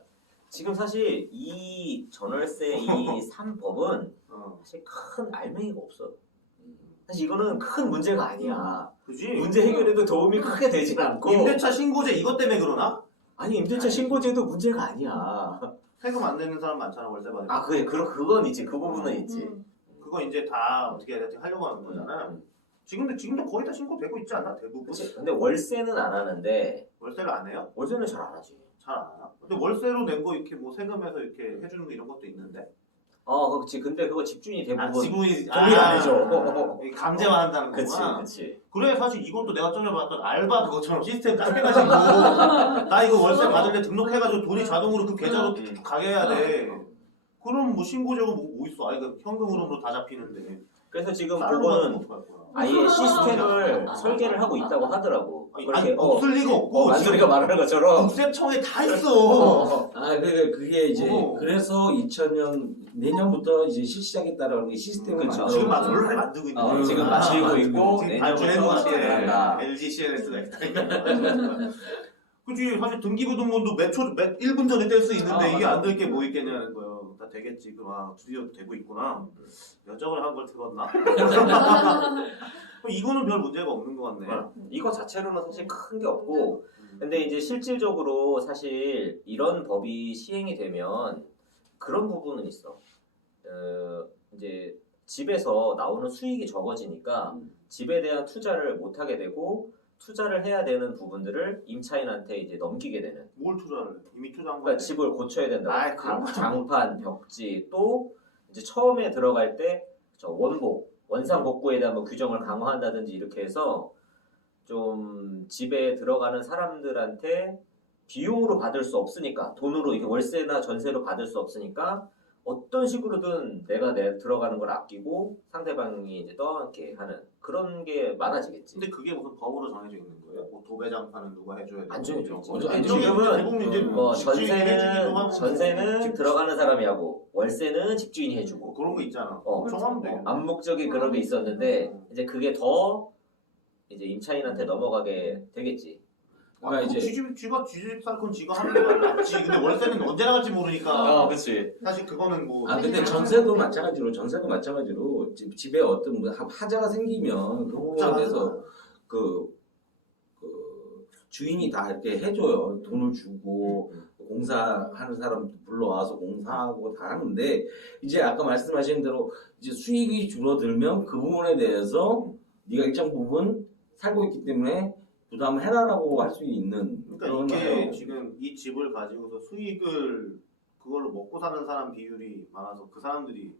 지금 사실 이 전월세 이 3법은 사실 큰 알맹이가 없어. 사실 이거는 큰 문제가 아니야. 그지? 문제 해결에도 도움이 크게 되진 않고. 임대차 신고제 이것 때문에 그러나? 아니 임대차 신고제도 문제가 아니야. 세금 안 내는 사람 많잖아 월세 받을 때. 아 그래 그건 있지. 그 부분은 있지. 그거 이제 다 어떻게 해야 돼 하려고 하는 거잖아. 지금도 거의 다 신고되고 있지 않나 대부분? 그치? 근데 월세는 안 하는데 월세를 안 해요? 월세는 잘 안 하지. 잘 안 하나? 근데 월세로 낸 거 이렇게 뭐 세금에서 이렇게 해주는 거 이런 것도 있는데. 그렇지. 근데 그거 집주인이 대부분 지분이 동의 안 해줘. 강제화한다는 그치, 거구나. 그치. 그래 사실 이것도 내가 전에 봤던 알바 그것처럼 시스템 딱 해가지고 나 이거 월세 받을래 등록해가지고 돈이 자동으로 그 계좌로 툭툭 가게 해야 돼. 그럼 뭐 신고제고 뭐 있어? 아니 그 현금 흐름으로 다 잡히는데. 그래서 지금 쌀로 그거는 받으면 어떡할 거야? 아예 시스템을 설계를 하고 있다고 하더라고. 아니 없을 리가 없고 만소리가 말하는 것처럼. 국세청에 다 있어. 그게 이제 어. 그래서 2000년 내년부터 이제 실시하겠다라는 게 시스템을 그쵸. 지금 막 만들어서 원래 만들고 있는 거야. 지금 만들고 있고 지금 내년부터 발주해놓은 것 시작한다. 같아. LG CNS가 있다. 그치 사실 등기부등본도 몇 1분 전에 뗄 수 있는데 이게 안 될 게 뭐 있겠냐는 거예요. 다 되겠지. 그럼 드디어 되고 있구나. 여정을 한 걸 들었나? 이거는 별 문제가 없는 것 같네. 이거 자체로는 사실 큰 게 없고 근데 이제 실질적으로 사실 이런 법이 시행이 되면 그런 부분은 있어. 이제 집에서 나오는 수익이 적어지니까 집에 대한 투자를 못 하게 되고 투자를 해야 되는 부분들을 임차인한테 이제 넘기게 되는. 뭘 투자를 해? 이미 투자한 거야. 그러니까 집을 고쳐야 된다. 아이, 그럼. 장판, 벽지 또 이제 처음에 들어갈 때 저 원상 복구에 대한 뭐 규정을 강화한다든지 이렇게 해서 좀 집에 들어가는 사람들한테 비용으로 받을 수 없으니까 돈으로 이게 월세나 전세로 받을 수 없으니까 어떤 식으로든 내가 들어가는 걸 아끼고 상대방이 이제 떠안게 하는 그런 게 많아지겠지. 근데 그게 무슨 법으로 정해져 있는 거예요? 뭐 도배장판은 누가 해줘야 되고 안 정해져 있지. 안 지금은 대부분 이제 뭐 집주인이 해주기도 하고 전세는 집- 들어가는 사람이 하고 월세는 집주인이 해주고 뭐 그런 거 있잖아. 어. 정하면 돼. 암묵적인 그런 게 있었는데 이제 그게 더 이제 임차인한테 넘어가게 되겠지. 그러니까 이제 쥐집 살 건 쥐가 하는 게 낫지. 근데 월세는 언제 나갈지 모르니까. 그렇지. 사실 그거는 뭐. 근데 전세도 마찬가지로 집에 어떤 뭐 하자가 생기면 그 부분에 대해서 그 주인이 다 이렇게 해줘요. 돈을 주고 공사하는 사람 불러와서 공사하고 다 하는데 이제 아까 말씀하신 대로 이제 수익이 줄어들면 그 부분에 대해서 네가 일정 부분 살고 있기 때문에 부담해라라고 할 수 있는 그러니까 그런 이게 거예요. 지금 이 집을 가지고서 수익을 그걸로 먹고 사는 사람 비율이 많아서 그 사람들이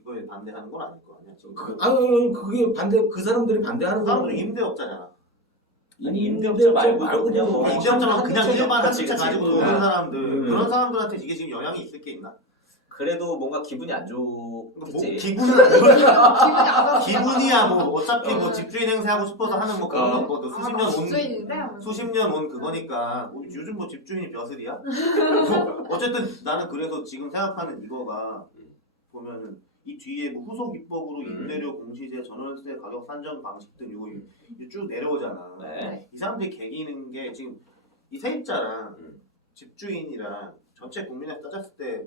이거에 반대하는 건 아닐 거 아니야. 지금 아니 그게 그 사람들이 반대하는 그 거 사람들이 임대업자잖아. 아니 임대업자 말고 그냥 뭐 임대업자만 그냥 일반 한 그치, 채 그치. 가지고 노는 사람들 네. 그런 사람들한테 이게 지금 영향이 있을 게 있나? 그래도 뭔가 기분이 안 뭐 좋겠지. 기분은 안 좋아. 기분이 안 좋아. 기분이야 뭐 어차피 뭐 집주인 행세하고 싶어서 하는 뭐 그런 거 수십 년 온 집주인인데 수십 년 온 그거니까 뭐 요즘 뭐 집주인이 벼슬이야? 어쨌든 나는 그래서 지금 생각하는 이거가 보면은 이 뒤에 뭐 후속 입법으로 임대료, 공시제, 전월세 가격 산정 방식 등 이거 쭉 내려오잖아. 네. 이 사람들이 개기는 게 지금 이 세입자랑 집주인이랑 전체 국민에서 따졌을 때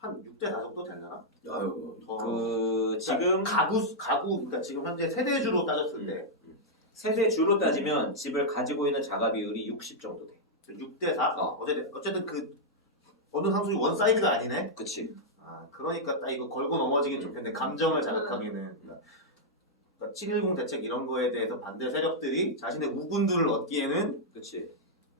한 6대 4 정도 되려나? 아유, 더 그 지금 가구 그러니까 지금 현재 세대주로 따졌을 때 세대 주로 따지면 집을 가지고 있는 자가 비율이 60 정도 돼. 6대 4? 어쨌든 그 어느 상수이 원 사이드가 아니네. 그치. 아 그러니까 딱 이거 걸고 넘어지긴 좋겠네. 감정을 자극하기는. 그러니까 710 대책 이런 거에 대해서 반대 세력들이 자신의 우분들을 얻기에는 그치.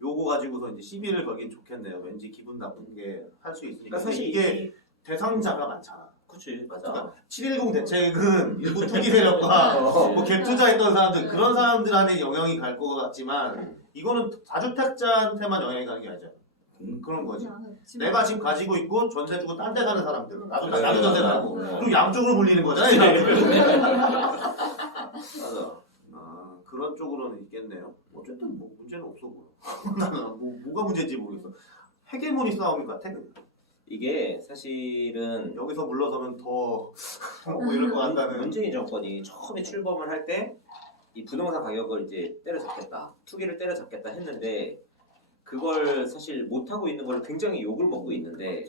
요거 가지고서 이제 시비를 걸긴 좋겠네요. 왠지 기분 나쁘게 할 수 있으니까. 그러니까 사실 이게 대상자가 많잖아. 그치, 맞아. 그러니까 710 대책은 일부 투기 세력과 뭐 갭 투자했던 사람들 그런 사람들한테 영향이 갈 것 같지만 이거는 다주택자한테만 영향이 가는 게 아니잖아. 그런 거지. 내가 집 가지고 있고 전세 주고 딴 데 사는 사람들 나도 전세 살고 그럼 양쪽으로 불리는 거잖아. 이 사람들. 맞아. 아, 그런 쪽으로는 있겠네요. 어쨌든 뭐 문제는 없어 보여. 나는 뭐가 문제인지 모르겠어. 헤게모니 싸움일 것 같아. 이게 사실은 여기서 물러서면 더 뭐 이럴 것 같다는. 문재인 정권이 처음에 출범을 할 때 이 부동산 가격을 이제 때려잡겠다, 투기를 때려잡겠다 했는데 그걸 사실 못하고 있는 걸 굉장히 욕을 먹고 있는데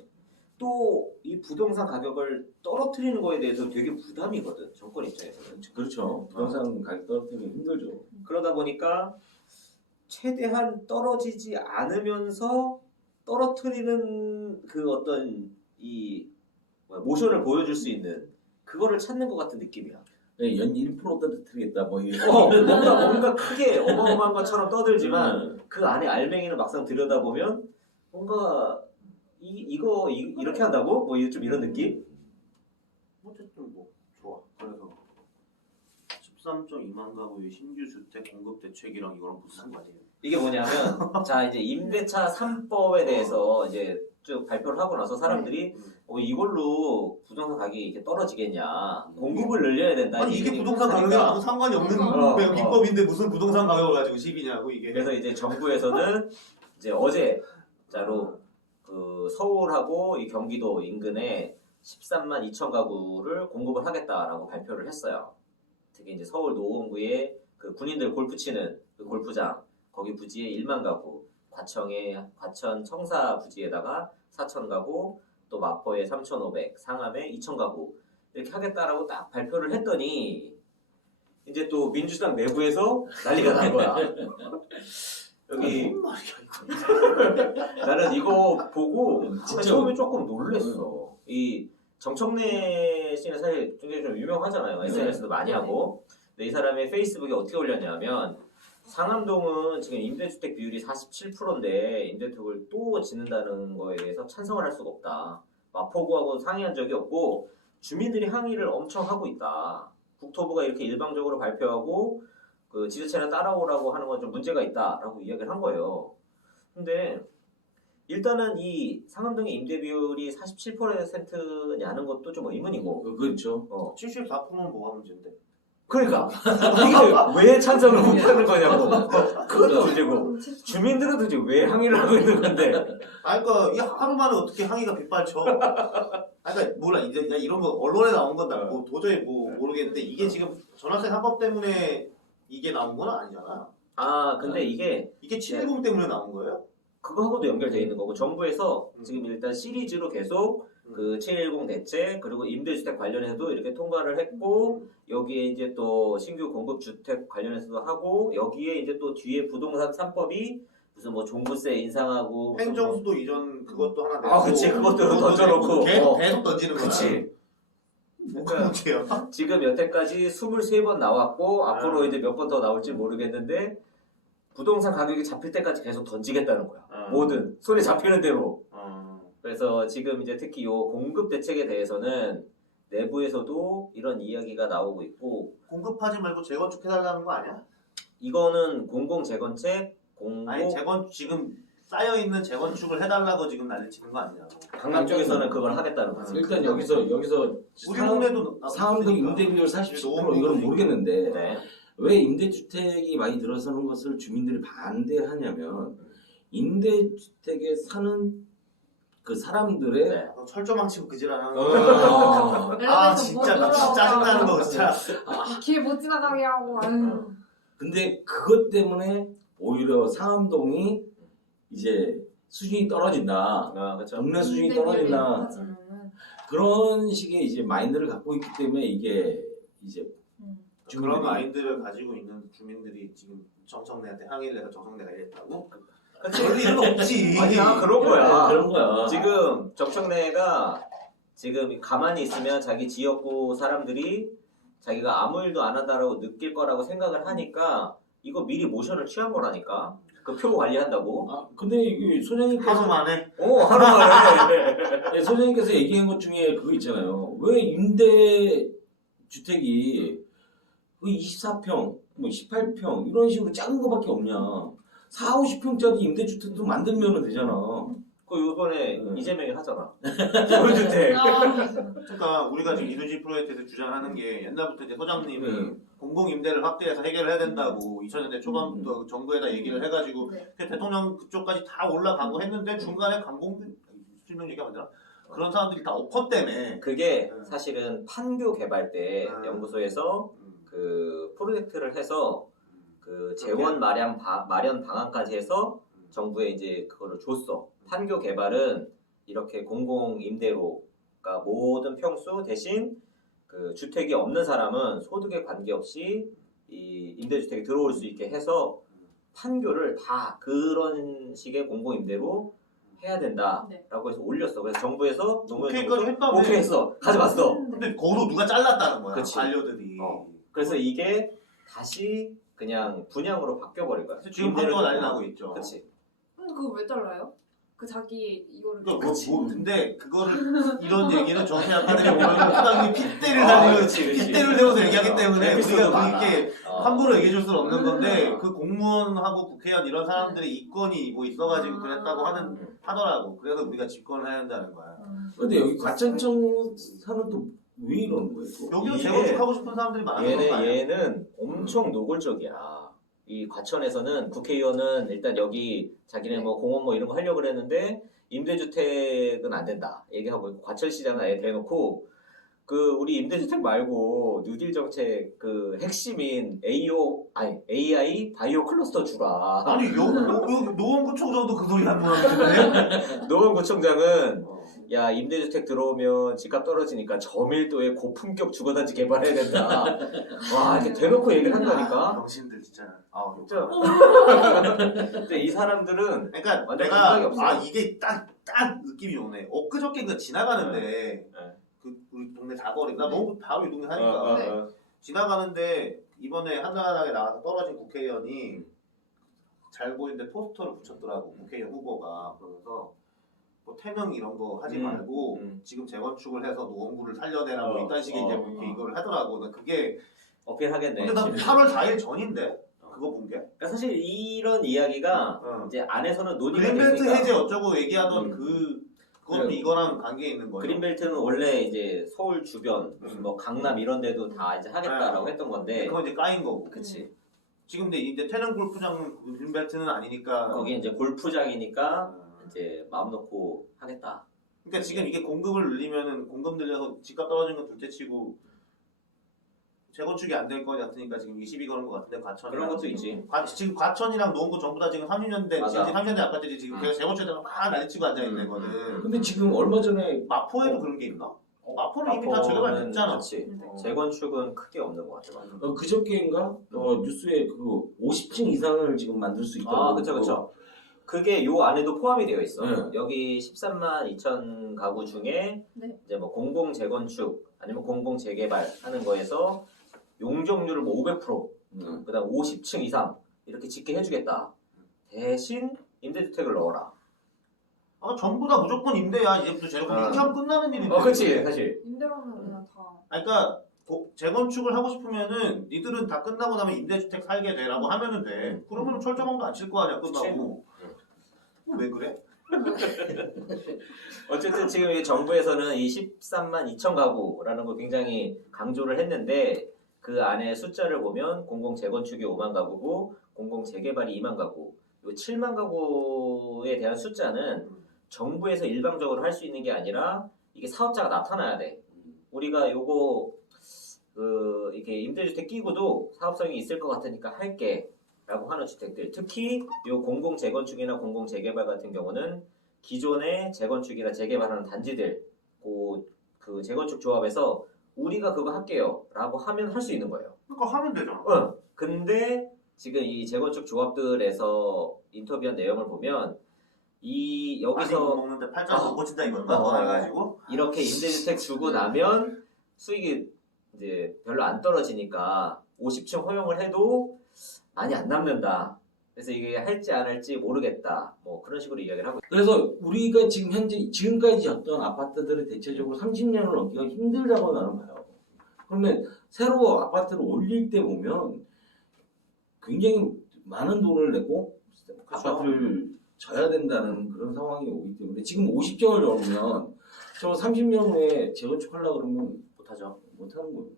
또 이 부동산 가격을 떨어뜨리는 거에 대해서 되게 부담이거든, 정권 입장에서는. 그렇죠. 부동산 가격 떨어뜨리기 힘들죠. 그러다 보니까 최대한 떨어지지 않으면서 떨어뜨리는 그 어떤 이 모션을 보여줄 수 있는 그거를 찾는 것 같은 느낌이야. 연 1% 떨어뜨리겠다 뭐 이게. 뭔가 크게 어마어마한 것처럼 떠들지만 그 안에 알맹이는 막상 들여다보면 뭔가 이거 이렇게 한다고? 뭐 좀 이런 느낌? 어쨌든 뭐 좋아. 그래서 13.2만 가구의 신규 주택 공급 대책이랑 이거랑 무슨 상관이에요? 이게 뭐냐면 자 이제 임대차 3법에 대해서 이제 쭉 발표를 하고 나서 사람들이 이걸로 부동산 가격이 이렇게 떨어지겠냐, 공급을 늘려야 된다. 아니 이게 부동산 가격에 아무 상관이 없는 기법인데 무슨 부동산 가격을 가지고 시비냐고 이게. 그래서 이제 정부에서는 이제 어제자로 그 서울하고 이 경기도 인근에 13만 2천 가구를 공급을 하겠다라고 발표를 했어요. 특히 이제 서울 노원구에 그 군인들 골프 치는 그 골프장 거기 부지에 1만 가구, 과천 청사 부지에다가 4천 가구, 또 마포에 3,500, 상암에 2천 가구 이렇게 하겠다라고 딱 발표를 했더니 이제 또 민주당 내부에서 난리가 난 거야. 여기 나는 이거 보고 처음에 조금 놀랬어. 이 정청래 씨는 사실 굉장히 좀 유명하잖아요. SNS도 많이 하고. 근데 이 사람의 페이스북에 어떻게 올렸냐면 상암동은 지금 임대주택 비율이 47%인데 임대주택을 또 짓는다는 거에 대해서 찬성을 할 수가 없다. 마포구하고 상의한 적이 없고 주민들이 항의를 엄청 하고 있다. 국토부가 이렇게 일방적으로 발표하고 그 지자체는 따라오라고 하는 건 좀 문제가 있다라고 이야기를 한 거예요. 근데 일단은 이 상암동의 임대 비율이 47%냐는 것도 좀 의문이고. 그렇죠. 74%는 뭐가 문제인데? 그러니까 이게 왜 찬성을 못하는 거냐고. 그것도 문제고. 주민들은 도대체 왜 항의를 하고 있는 건데? 그러니까 이 하루 만에 어떻게 항의가 빗발쳐? 그러니까 몰라 이제 이런 거 언론에 나온 건 나 뭐 도저히 뭐 모르겠는데 이게 지금 전월세 3법 때문에 이게 나온 건 아니잖아. 아 근데 이게 710 때문에 나온 거예요? 그거하고도 연결되어 있는 거고 정부에서 지금 일단 시리즈로 계속 그 710 대책 그리고 임대주택 관련해서도 이렇게 통과를 했고 여기에 이제 또 신규 공급주택 관련해서도 하고 여기에 이제 또 뒤에 부동산 3법이 무슨 뭐 종부세 인상하고 무슨 행정수도 이전 그것도 하나 내고. 아 그치 그것도 던져놓고 계속 던지는 거야. 그치. 뭐가 문제야? 지금 여태까지 23번 나왔고 앞으로 이제 몇 번 더 나올지 모르겠는데 부동산 가격이 잡힐 때까지 계속 던지겠다는 거야. 뭐든 손에 잡히는 대로. 그래서 지금 이제 특히 이 공급 대책에 대해서는 내부에서도 이런 이야기가 나오고 있고 공급하지 말고 재건축해달라는 거 아니야? 이거는 공공재건책 아니 지금 쌓여있는 재건축을 해달라고 지금 난리치는 거 아니냐? 강남 쪽에서는 그걸 하겠다는 거지. 일단 여기서 우리 동네도 상암동 임대 비율 47% 이건 모르겠는데 네. 왜 임대주택이 많이 들어서는 것을 주민들이 반대하냐면 임대주택에 사는 그 사람들의 네. 철조망 치고 그지랄하는 어, 아 진짜 나 진짜 짜증나는 거 진짜. 길 못 지나가게 하고. 아유. 근데 그것 때문에 오히려 상암동이 이제 수준이 떨어진다. 아, 그렇죠. 동네 수준이 임대 비율이 떨어진다. 높아지면은. 그런 식의 이제 마인드를 갖고 있기 때문에 이게 이제 그런 마인드를 가지고 있는 주민들이 지금 정청래한테 항의를 해서 정청래가 이랬다고? 그럴 일은 없지. 아니야 그런 거야. 그런 거야. 지금 정청래가 지금 가만히 있으면 자기 지역구 사람들이 자기가 아무 일도 안 한다라고 느낄 거라고 생각을 하니까 이거 미리 모션을 취한 거라니까. 그 표 관리한다고. 아 근데 이게 소장님께서 하루 만에 하루 만에. 네, 소장님께서 얘기한 것 중에 그거 있잖아요. 왜 임대 주택이 그 24평, 뭐 18평 이런 식으로 작은 거밖에 없냐? 4, 50평짜리 임대 주택도 만들면 되잖아. 그 요번에 네. 이재명이 하잖아. 서울주택. 그러니까 우리가 지금 이두지 프로젝트에서 주장하는 게 옛날부터 이제 소장님이 네. 공공 임대를 확대해서 해결을 해야 된다고 2000년대 초반부터 정부에다 얘기를 해가지고 네. 대통령 그쪽까지 다 올라가고 했는데 중간에 실명 얘기하면 되나? 그런 사람들이 다 엎어 때문에 그게 사실은 판교 개발 때 음. 연구소에서 그 프로젝트를 해서 그 재원 마련 방안까지 해서 정부에 이제 그거를 줬어. 판교 개발은 이렇게 공공 임대로, 그러니까 모든 평수 대신 그 주택이 없는 사람은 소득에 관계없이 이 임대주택에 들어올 수 있게 해서 판교를 다 그런 식의 공공 임대로 해야 된다라고 해서 올렸어. 그래서 정부에서 오케이까지 했다며. 오케이 했어. 가져갔어. 근데 거기서 누가 잘랐다는 거야. 그치. 관료들이. 그래서 이게 다시 그냥 분양으로 바뀌어버린 거야. 지금 판교가 난리 나고 있죠. 그치. 근데 그거 왜 잘라요? 그 자기 이거를 그러니까 근데 그거를 이런 얘기는 정치 아카데미 오면 소장님이 핏대를 달리고 그치. 핏대를 대면서 얘기하기 때문에 에피소드 우리가 많아. 그렇게 어. 함부로 얘기해 줄 수는 없는 건데 그 공무원하고 국회의원 이런 사람들이 이권이 뭐 있어가지고 그랬다고 하더라고. 그래서 우리가 집권을 해야 한다는 거야. 근데 여기 과천청 사는 또 왜 이러는 거예요? 또? 여기도 이게- 재건축하고 싶은 사람들이 많은 거 아니야? 얘는 엄청 노골적이야. 이 과천에서는 국회의원은 일단 여기 자기네 뭐 공원 뭐 이런 거 하려고 그랬는데 임대주택은 안 된다 얘기하고 있고, 과천시장은 아예 대놓고 그 우리 임대주택 말고 뉴딜 정책 그 핵심인 AI 바이오 클러스터 주라. 아니 여기 노원구청장도 그 소리 하는 거 같은데? 노원구청장은 야 임대주택 들어오면 집값 떨어지니까 저밀도의 고품격 주거단지 개발해야 된다. 와 이렇게 대놓고 얘기를 한다니까. 당신들 진짜. 아 진짜. 근데 이 사람들은 그러니까 완전 내가 감각이 없어. 이게 딱 느낌이 오네. 엊그저께 그 지나가는데 네. 그 우리 동네 사거리 나 너무 바로 이 동네 하니까 어. 지나가는데 이번에 한나라당에 나와서 떨어진 국회의원이 잘 보이는데 포스터를 붙였더라고. 국회의원 후보가. 그러면서 뭐 태능 이런 거 하지 말고 지금 재건축을 해서 노원구를 살려내라 뭐 이딴 식의 이제 뭐 이렇게 이걸 하더라고. 나 그게 어필하겠네. 근데 나 8월 4일 전인데 그거 본 게. 그러니까 사실 이런 이야기가 이제 안에서는 논의가 그린벨트 됐으니까. 해제 어쩌고 얘기하던 그것도 네. 이거랑 관계 있는 거예요. 그린벨트는 원래 이제 서울 주변 무슨 뭐 강남 이런 데도 다 이제 하겠다라고 네. 했던 건데. 그건 이제 까인 거고. 그치. 지금 근데 이제 태릉 골프장 그린벨트는 아니니까. 거기 이제 골프장이니까 이제 마음 놓고 하겠다. 그러니까 지금 이게 공급을 늘리면은 공급 늘려서 집값 떨어진 건 둘째치고 재건축이 안 될 것 같으니까 지금 20이 거는 것 같은데 과천 그런 것도 있지. 지금 과천이랑 노원구 전부 다 지금 30년 된 맞아. 30년 된 아파트들이 지금 걔가 재건축에다가 막 난리치고 앉아 있는 거는. 근데 지금 얼마 전에 마포에도 그런 게 있나? 마포는 이미 다 재개발 됐잖아. 그렇지. 어. 재건축은 크게 없는 것 같아. 그저께인가 뉴스에 그 50층 이상을 지금 만들 수 있다고. 아, 그쵸. 그게 요 안에도 포함이 되어 있어. 네. 여기 13만 2천 가구 중에 네. 이제 뭐 공공 재건축 아니면 공공 재개발 하는 거에서 용적률을 뭐 500%, 그다음 50층 이상 이렇게 짓게 해주겠다. 대신 임대주택을 넣어라. 아, 전부 다 무조건 임대야. 이제부터 재건축 이렇게 하면 끝나는 일인데. 그렇지 사실. 임대로는 그냥 다. 그러니까 재건축을 하고 싶으면은 니들은 다 끝나고 나면 임대주택 살게 되라고 하면은 돼. 그러면 철저망도 안 칠 거 아니야 끝나고. 왜 그래? 어쨌든 지금 이 정부에서는 이 13만 2천 가구라는 걸 굉장히 강조를 했는데 그 안에 숫자를 보면 공공 재건축이 5만 가구고 공공 재개발이 2만 가구. 이 7만 가구에 대한 숫자는 정부에서 일방적으로 할 수 있는 게 아니라 이게 사업자가 나타나야 돼. 우리가 요거 이렇게 임대주택 끼고도 사업성이 있을 것 같으니까 할게라고 하는 주택들. 특히 요 공공 재건축이나 공공 재개발 같은 경우는 기존의 재건축이나 재개발하는 단지들 그 재건축 조합에서 우리가 그거 할게요 라고 하면 할 수 있는 거예요. 그러니까 하면 되잖아. 근데 지금 이 재건축 조합들에서 인터뷰한 내용을 보면 이 못 여기서 먹는데 팔자 못 고친다 이건가? 어. 해가지고 이렇게 임대주택 주고 나면 수익이 이제 별로 안 떨어지니까 50층 허용을 해도 많이 안 남는다. 그래서 이게 할지 안 할지 모르겠다. 뭐 그런 식으로 이야기를 하고 그래서 우리가 지금 현재 지금까지 졌던 아파트들을 대체적으로 30년을 넘기가 힘들다고 나는 봐요. 그러면 새로 아파트를 올릴 때 보면 굉장히 많은 돈을 내고 그렇죠. 아파트를 져야 된다는 그런 상황이 오기 때문에 지금 50정을 넣으면 저 30년 후에 재건축하려고 그러면 못하죠. 못하는 거예요.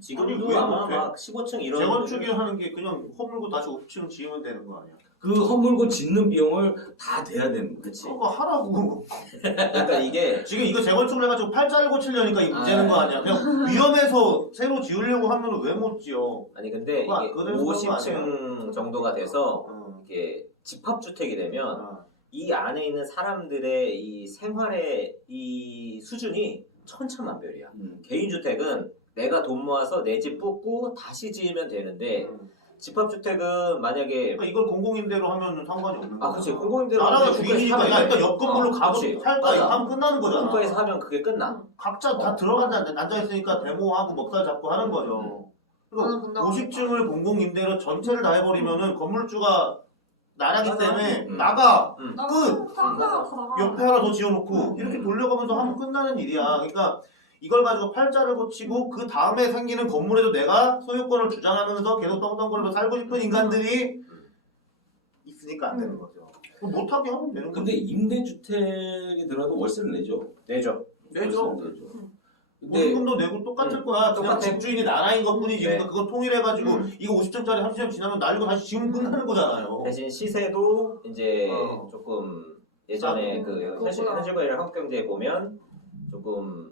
지금도 왜 아마 못해? 막 15층 이런 재건축이 하는 게 그냥 허물고 다시 50층 지으면 되는 거 아니야? 그 허물고 짓는 비용을 다 대야 되는 거예요. 그치. 그거 하라고. 그러니까 이게 지금 이거 재건축을 해가지고 팔자를 고치려니까 이 문제는 거 아니야? 그냥 위험해서 새로 지으려고 하면 왜 못 지어? 아니 근데 그거 이게 그래서 그런 거 50층 정도가 돼서 어. 이게 집합주택이 되면 어. 이 안에 있는 사람들의 이 생활의 이 수준이 천차만별이야. 개인주택은 내가 돈 모아서 내 집 뽑고 다시 지으면 되는데 집합주택은 만약에 그러니까 이걸 공공임대로 하면 상관이 없는 거야. 그치 공공임대로 나라가 하면 주인이니까 야 일단 옆 건물로 가고 그치. 살까 맞아. 하면 끝나는 거잖아. 국가에서 하면 그게 끝나. 각자 다 들어간다 앉아있으니까 데모하고 먹살 잡고 하는 거죠. 그러니까 본다고 50층을 공공임대로 전체를 다 해버리면은 건물주가 나라기 맞아. 때문에 음. 나가 끝! 옆에 하나 더 지어놓고 이렇게 돌려가면서 하면 끝나는 일이야. 그러니까 이걸 가지고 팔자를 고치고 그 다음에 생기는 건물에도 내가 소유권을 주장하면서 계속 떵떵거리면서 살고 싶은 인간들이 있으니까 안 되는 거죠. 그럼 못하게 하면 되는 거죠. 근데 임대주택이 들어도 월세를 내죠. 내죠. 내죠. 월세를 내죠. 근데 보증금도 내고 똑같을 거야. 그냥 똑같아. 집주인이 나라인 것 뿐이지. 네. 그러니까 그건 통일해가지고 이거 50층짜리 30년 지나면 날리고 다시 지으면 끝나는 거잖아요. 대신 시세도 이제 어. 조금 예전에 그 그거보다. 현실거래를 한국경제에 보면 조금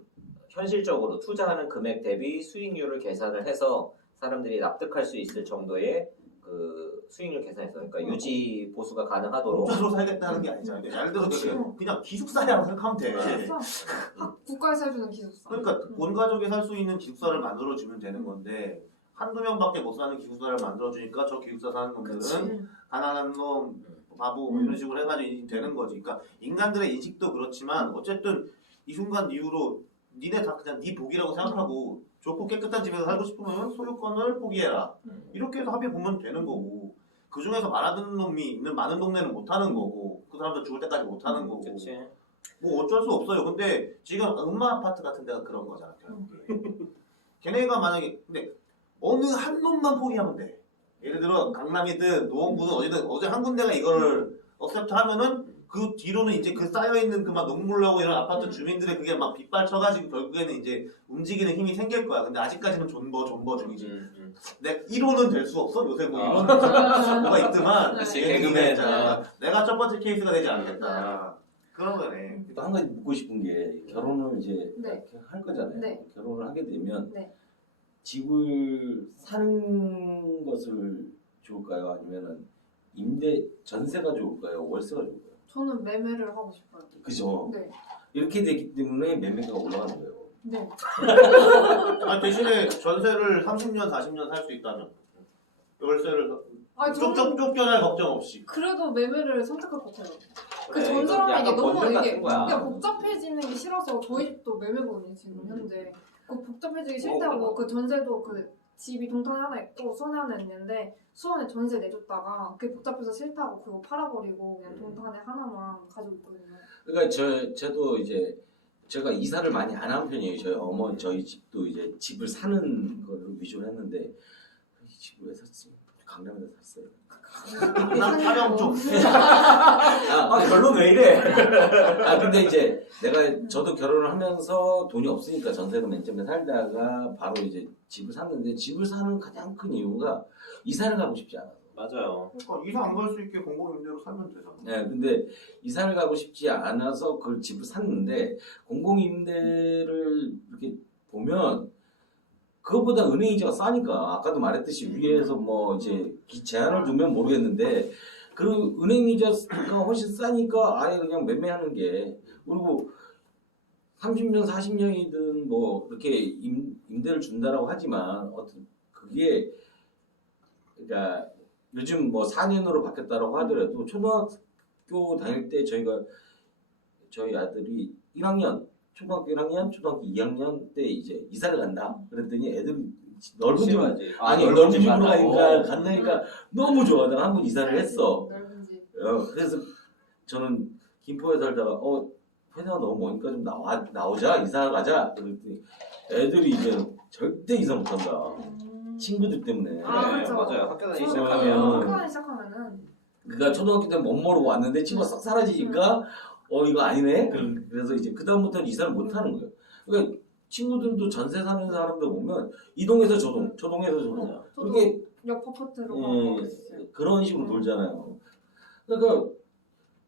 현실적으로 투자하는 금액 대비 수익률을 계산을 해서 사람들이 납득할 수 있을 정도의 그 수익률 계산해서 그러니까 유지 보수가 가능하도록 공짜로 살겠다는 게 아니잖아요. 예를 들어 그치. 그냥 기숙사라고 생각하면 돼. 국가에서 해주는 기숙사. 그러니까 온 가족이 살 수 있는 기숙사를 만들어주면 되는 건데 한두 명밖에 못 사는 기숙사를 만들어주니까 저 기숙사 사는 놈들은 그치. 가난한 놈, 바보 뭐 이런 식으로 해가지고 되는 거지. 그러니까 인간들의 인식도 그렇지만 어쨌든 이 순간 이후로 니네 다 그냥 네 복이라고 생각하고 좋고 깨끗한 집에서 살고 싶으면 소유권을 포기해라. 이렇게 해서 합의 보면 되는 거고 그 중에서 말아듣는 놈이 있는 많은 동네는 못 하는 거고 그 사람들 죽을 때까지 못 하는 거고 그치. 뭐 어쩔 수 없어요. 근데 지금 음마 아파트 같은 데가 그런 거잖아. 결국에. 걔네가 만약에 근데 어느 한 놈만 포기하면 돼. 예를 들어 강남이든 노원구든 어디든 어디 한 군데가 이거를 어셉트 하면은 그 뒤로는 이제 그 쌓여있는 그 막 농물하고 이런 아파트 주민들의 그게 막 빗발 쳐가지고 결국에는 이제 움직이는 힘이 생길 거야. 근데 아직까지는 존버 중이지. 내 1호는 될 수 없어. 요새 뭐 1호는 뭐가 있더만. 그치, 얘는 개그맨. 있잖아. 내가 첫 번째 케이스가 되지 않겠다. 그런 거네. 또 한 가지 묻고 싶은 게 결혼을 이제 네. 할 거잖아요. 네. 결혼을 하게 되면 네. 집을 사는 것을 좋을까요? 아니면은 전세가 좋을까요? 월세가 좋을까요? 저는 매매를 하고 싶어요. 그죠? 네. 이렇게 되기 때문에 매매가 올라가는 거예요. 네. 아, 대신에 전세를 30년, 40년 살 수 있다면 월세를 아니, 저는 쫓겨날 걱정 없이. 그래도 매매를 선택할 것 같아요. 그 그래, 전세라는 이건 게 약간 너무 번뇌 이게 같은 거야. 그냥 복잡해지는 게 싫어서 저희 집도 매매거든요 지금 현재. 그 복잡해지기 싫다고 그 전세도 그 집이 동탄에 하나 있고 수원에 하나 있는데 수원에 전세 내줬다가 그게 복잡해서 싫다고 그거 팔아버리고 그냥 동탄에 하나만 가지고 있거든요. 그러니까 저도 이제 제가 이사를 많이 안 한 편이에요. 저희 집도 이제 집을 사는 거를 위주로 했는데 이 집을 왜 샀지? 강남에서 샀어요. 난 타령 좀. 결론 왜 이래? 근데 이제 저도 결혼을 하면서 돈이 없으니까 전세로 맨 처음에 살다가 바로 이제 집을 샀는데 집을 사는 가장 큰 이유가 이사를 가고 싶지 않아요. 맞아요. 그러니까 이사 안 갈 수 있게 공공임대로 살면 되잖아. 네, 근데 이사를 가고 싶지 않아서 그 집을 샀는데 공공임대를 이렇게 보면 그것보다 은행 이자가 싸니까 아까도 말했듯이 위에서 뭐 이제 제한을 두면 모르겠는데 그 은행 이자가 훨씬 싸니까 아예 그냥 매매하는 게 그리고 30년, 40년이든 뭐 이렇게 임대를 준다라고 하지만 어떤 그게 그러니까 요즘 뭐 4년으로 바뀌었다라고 하더라도 초등학교 다닐 때 저희 아들이 1학년 초등학교 1학년, 초등학교 2학년 때 이제 이사를 간다. 그랬더니 애들이 넓은 집 싫어하지. 아니 넓은 넓은 집 집으로 간다고. 간다니까 너무 좋아. 내가 한번 이사를 했어. 넓은 집. 그래서 저는 김포에 살다가 회사가 너무 머니까 좀 나오자 이사 가자. 그랬더니 애들이 이제 절대 이사 못한다. 친구들 때문에. 아, 네, 그렇죠. 맞아요. 학교 다니기 어, 시작하면 학교 시작하면은 그러니까 초등학교 때 못 모르고 왔는데 친구가 싹 사라지니까 이거 아니네. 그래서 이제 그 다음부터는 이사를 못 하는 거예요. 그러니까 친구들도 전세 사는 사람들 보면 이동에서 저동, 저동에서 저동. 저도 그게 옆 아파트로 음, 가고 있어요. 그런 식으로 놀잖아요. 그러니까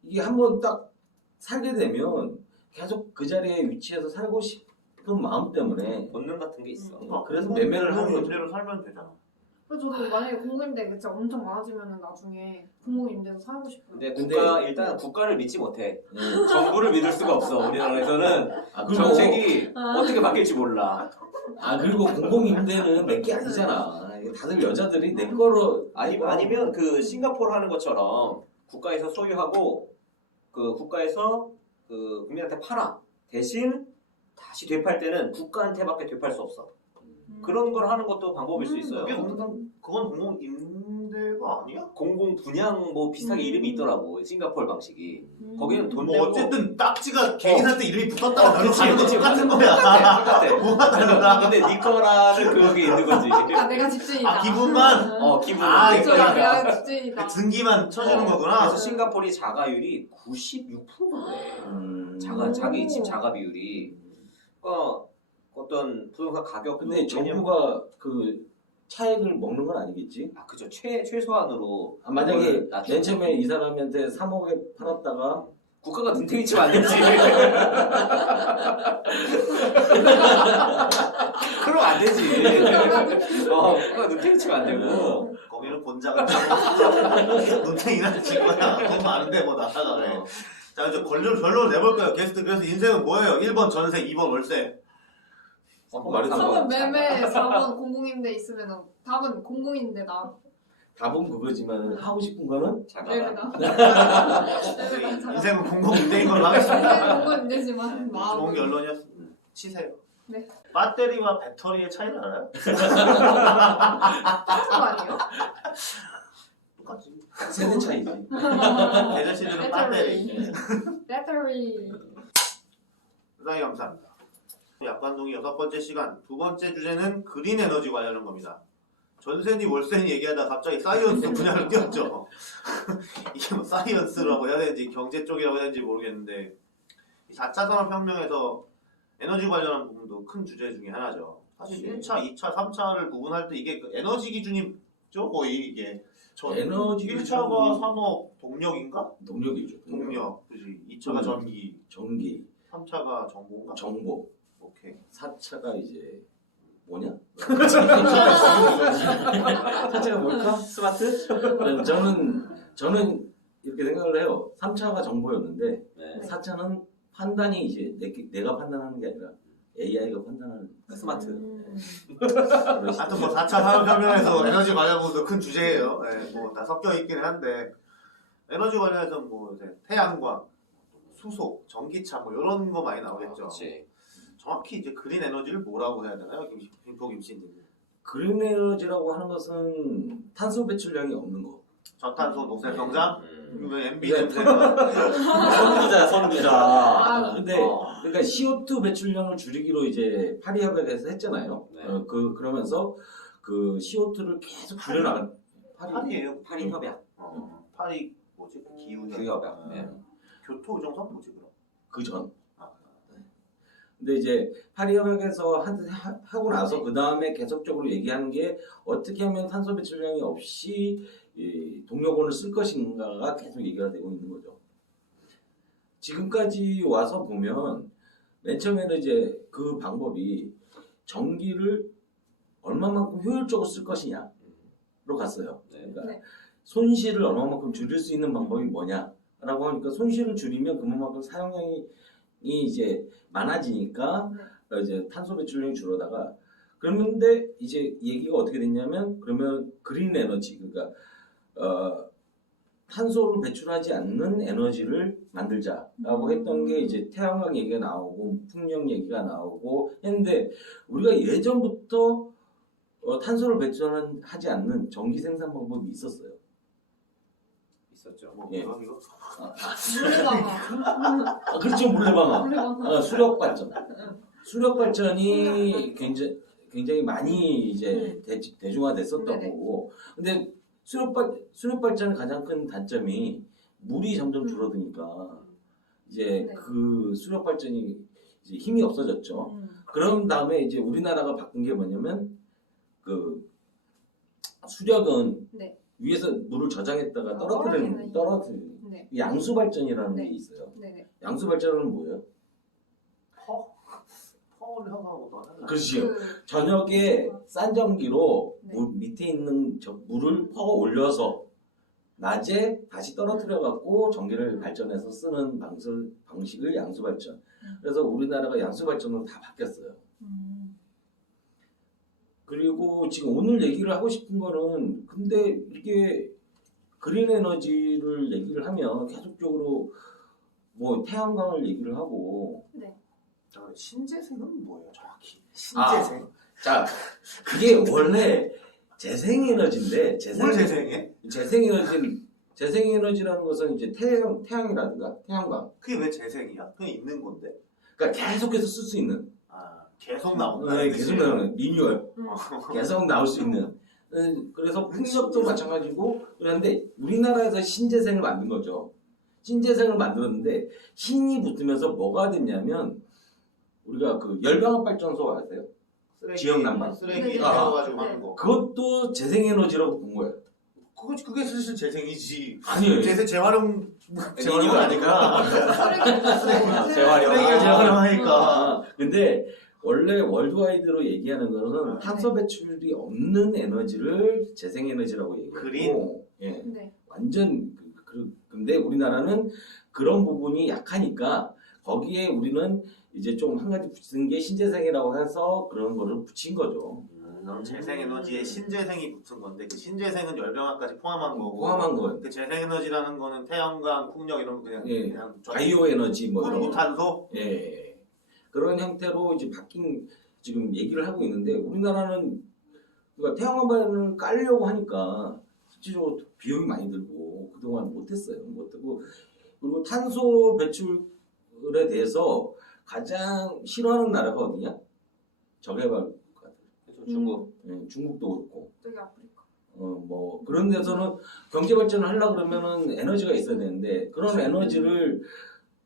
이게 한번 딱 살게 되면 계속 그 자리에 위치해서 살고 싶은 마음 때문에 본능 같은 게 있어. 그래서 매매를 하는 거죠. 임대로 살면 되잖아. 그래서 저도 만약에 공공임대 진짜 엄청 많아지면은 나중에 공공임대에서 살고 싶어요. 근데 근데- 일단 국가를 믿지 못해. 음. 정부를 믿을 수가 없어. 우리나라에서는 그리고 정책이 아. 어떻게 바뀔지 몰라. 그리고 공공임대는 내 게 아니잖아. 다들 여자들이 내 거로 아니면 그 싱가포르 하는 것처럼 국가에서 소유하고 그 국가에서 그 국민한테 팔아. 대신 다시 되팔 때는 국가한테밖에 되팔 수 없어. 그런 걸 하는 것도 방법일 수 있어요. 그게 그건 공공 임대가 아니야? 공공 분양 뭐 비슷하게 이름이 있더라고. 싱가포르 방식이. 거기는 돈 뭐 내고 어쨌든 딱지가 개인한테 이름이 붙었다가 별로 그치, 가는 거 그치. 똑같은 거야. 똑같아. 뭐가 다르다? 근데 네 거라는 그게 있는 거지. 아, 내가 집주인이다. 기분만 기분. 아, 내 그렇죠. 거니까. 내가 집주인이다. 등기만 쳐주는 어, 거구나. 그래서 싱가포르 자가율이 96%래. 자기 집 자가 비율이. 그러니까 어떤 부동산 가격도 근데 정부가 그 차액을 먹는 건 아니겠지? 그죠. 최소한으로 만약에 낮추고. 맨 처음에 이 사람한테 3억에 팔았다가 국가가 눈탱이 치면 안 되지. 그럼 안 되지. 국가가 눈탱이 치면 안 되고. 거기는 본장을 타고 눈탱이나 칠 거야. 돈 많은데 뭐 나다가 그래. 자 이제 결론을 내볼까요? 게스트. 그래서 인생은 뭐예요? 1번 전세, 2번 월세. 말해서 3번 매매, 4번 공공임대 있으면 답은 공공임대다. 답은 그거지만 하고 싶은 거는 자가가. 매매다. 인생은 공공 임대인 걸로 하겠습니다. 공공임대지만 좋은 마음은 결론이었습니다. 치세요. 네. 배터리와 배터리의 차이를 알아요? 똑같은 거 아니에요? 똑같지. 세대 차이지. 대전시들은 배터리. 배터리. 대단히 감사합니다. 약관동의 6번째 시간, 2번째 주제는 그린 에너지 관련한 겁니다. 전세니 월세니 얘기하다 갑자기 사이언스 분야를 띄웠죠. 이게 뭐 사이언스라고 해야 되는지 경제 쪽이라고 해야 되는지 모르겠는데 4차 산업혁명에서 에너지 관련한 부분도 큰 주제 중에 하나죠. 사실 1차, 2차, 3차를 구분할 때 이게 그 에너지 기준이죠. 거의 이게 에너지 1차가 산업 동력인가? 동력이죠. 동력. 그지. 2차가 전기, 전기, 3차가 정보인가? 정보, 오케이. 4차가 이제 뭐냐? 4차가 4차가 뭘까? 스마트? 저는 이렇게 생각을 해요. 3차가 정보였는데 네. 4차는 판단이 이제 내가 판단하는 게 아니라 AI가 판단하는 스마트. 하여튼 뭐 4차 산업혁명에서 에너지 관련 부분도 큰 주제예요. 네, 뭐 다 섞여 있기는 한데 에너지 관련해서 뭐 이제 태양광, 수소, 전기차 뭐 이런 거 많이 나오겠죠. 그렇지. 정확히 이제 그린 에너지를 뭐라고 해야 되나요, 김포 김씨님? 그린 에너지라고 하는 것은 탄소 배출량이 없는 거. 저탄소 녹색 성장, 왜 MB 네. 냄새가 선두자. 근데 그러니까 CO2 배출량을 줄이기로 이제 파리 협약에서 했잖아요. 네. 그러면서 그 CO2를 계속 줄여나간 파리예요. 파리 협약. 파리 뭐지? 기후 협약. 네. 교토 의정선 뭐지 그럼? 그 전. 아, 근데 이제 파리 협약에서 하고 나서 그 다음에 계속적으로 얘기하는 게 어떻게 하면 탄소 배출량이 없이 이 동력원을 쓸 것인가가 계속 얘기가 되고 있는 거죠. 지금까지 와서 보면 맨 처음에는 이제 그 방법이 전기를 얼마만큼 효율적으로 쓸 것이냐로 갔어요. 네. 그러니까 네. 손실을 얼마만큼 줄일 수 있는 방법이 뭐냐라고 하니까 손실을 줄이면 그만큼 사용량이 이제 많아지니까 네. 이제 탄소 배출량이 줄어다가 그런데 이제 얘기가 어떻게 됐냐면 그러면 그린 에너지 그러니까 탄소를 배출하지 않는 에너지를 만들자라고 했던 게 이제 태양광 얘기가 나오고 풍력 얘기가 나오고 했는데 우리가 예전부터 탄소를 배출하지 않는 전기 생산 방법이 있었어요. 있었죠. 뭐 예. 그런 이거 물레방아. 그렇죠 물레방아. 물레방아. 수력 발전. 수력 발전이 굉장히 많이 이제 대중화됐었던 네네. 거고. 근데 수력 발전의 가장 큰 단점이 물이 점점 줄어드니까 이제 네. 그 수력 발전이 이제 힘이 없어졌죠. 그런 다음에 이제 우리나라가 바꾼 게 뭐냐면 그 수력은 네. 위에서 물을 저장했다가 떨어지는 떨어뜨리는 네. 양수 발전이라는 네. 게 있어요. 네네. 양수 발전은 뭐예요? 퍼를 하고 너 그렇지요. 그, 저녁에 싼 전기로 네. 물 밑에 있는 물을 퍼 올려서 낮에 다시 떨어뜨려 갖고 전기를 발전해서 쓰는 방식을 양수 발전. 그래서 우리나라가 양수 발전으로 다 바뀌었어요. 그리고 지금 오늘 얘기를 하고 싶은 거는 근데 이게 그린 에너지를 얘기를 하면 계속적으로 뭐 태양광을 얘기를 하고 네. 신재생은 뭐예요 정확히? 아, 신재생? 자 그게 원래 재생에너지인데 뭘 재생해? 재생에너지라는 것은 이제 태양이라든가 태양광 그게 왜 재생이야? 그냥 있는 건데. 그러니까 계속해서 쓸 수 있는 아 계속 나온다. 네, 계속 나오는 리뉴얼 음. 계속 나올 수 있는 그래서 풍력도 마찬가지고 그런데 우리나라에서 신재생을 만든 거죠. 신재생을 만들었는데 신이 붙으면서 뭐가 됐냐면 우리가 그 열병합 발전소 아세요? 지역 난방. 쓰레기 네. 태워가지고 네. 하는 거. 그것도 재생에너지라고 본 거예요. 그게 슬슬 재생이지. 아니에요. 재활용 리뉴얼 아니까. 쓰레기. 재활용. 쓰레기를 재활용하니까. 근데 원래 월드와이드로 얘기하는 거는 아, 탄소 배출이 없는 에너지를 재생에너지라고 얘기하고 그린? 예, 네. 완전 근데 우리나라는 그런 부분이 약하니까 거기에 우리는 이제 좀 한 가지 붙인 게 신재생이라고 해서 그런 거를 붙인 거죠. 그럼 재생에너지에 신재생이 붙은 건데 그 신재생은 열병합까지 포함한 거고 포함한 건 그 재생에너지라는 거는 태양광, 풍력 이런 거 그냥 예, 그냥 바이오 에너지 뭐 이런 거. 무탄소? 예. 그런 형태로 이제 바뀐 지금 얘기를 하고 있는데 우리나라는 그러니까 태양광을 깔려고 하니까 실질적으로 비용이 많이 들고 그동안 못했어요. 못하고 그리고 탄소 배출에 대해서 가장 싫어하는 나라가 어디냐? 저개발 국가들. 그래서 중국. 예, 중국도 그렇고. 저기 아프리카. 뭐 그런 데서는 경제 발전을 하려고 그러면은 에너지가 있어야 되는데 그런 에너지를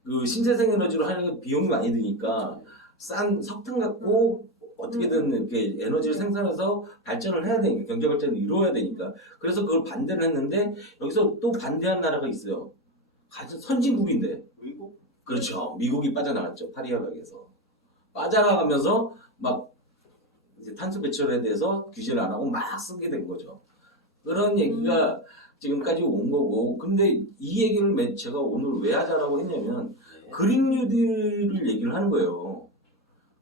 그 신재생 에너지로 하려면 비용이 많이 드니까 싼 석탄 갖고 어떻게든 이렇게 에너지를 생산해서 발전을 해야 되니까 경제 발전을 이루어야 되니까 그래서 그걸 반대를 했는데 여기서 또 반대한 나라가 있어요. 가장 선진국인데 미국? 그렇죠. 미국이 빠져나갔죠. 파리협약에서 빠져나가면서 막 이제 탄소 배출에 대해서 규제를 안 하고 막 쓰게 된 거죠. 그런 얘기가 지금까지 온 거고 근데 이 얘기를 제가 오늘 왜 하자라고 했냐면 그린 뉴딜을 얘기를 하는 거예요.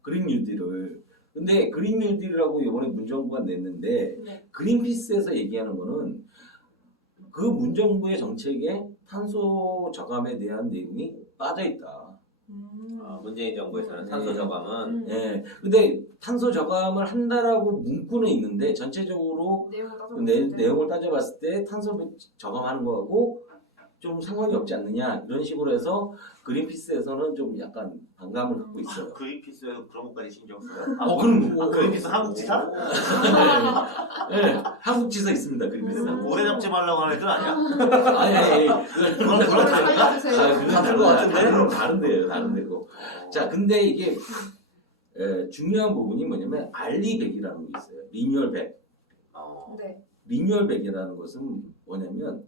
그린 뉴딜을. 근데 그린 뉴딜이라고 이번에 문정부가 냈는데 네. 그린피스에서 얘기하는 거는 그 문정부의 정책에 탄소 저감에 대한 내용이 빠져 있다. 문재인 정부에서는 네. 탄소 저감은 예. 근데 탄소 저감을 한다라고 문구는 있는데 전체적으로 내용을 따져봤을 때 탄소 저감하는 거하고 좀 상관이 없지 않느냐 이런 식으로 해서 그린피스에서는 좀 약간 반감을 갖고 있어요. 그린피스에서 그런 것까지 신경 써요? 그럼 그린피스 한국 지사? 네, 한국 지사 있습니다. 그린피스. 오래 잡지 말라고 하는 애들 아니야? 아니, 그건 다른가? 그건 다른 것 같은데 다른데요, 다른 데고. 자, 근데 이게 중요한 부분이 뭐냐면 알리백이라는 게 있어요. 리뉴얼백. 네. 리뉴얼백이라는 것은 뭐냐면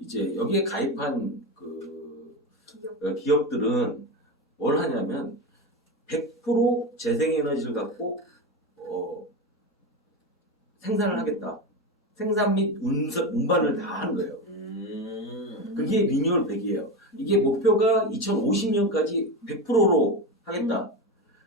이제 여기에 가입한 그 기업들은 뭘 하냐면 100% 재생에너지를 갖고 생산을 하겠다. 생산 및 운반을 다 하는 거예요. 그게 리뉴얼 100이에요. 이게 목표가 2050년까지 100%로 하겠다.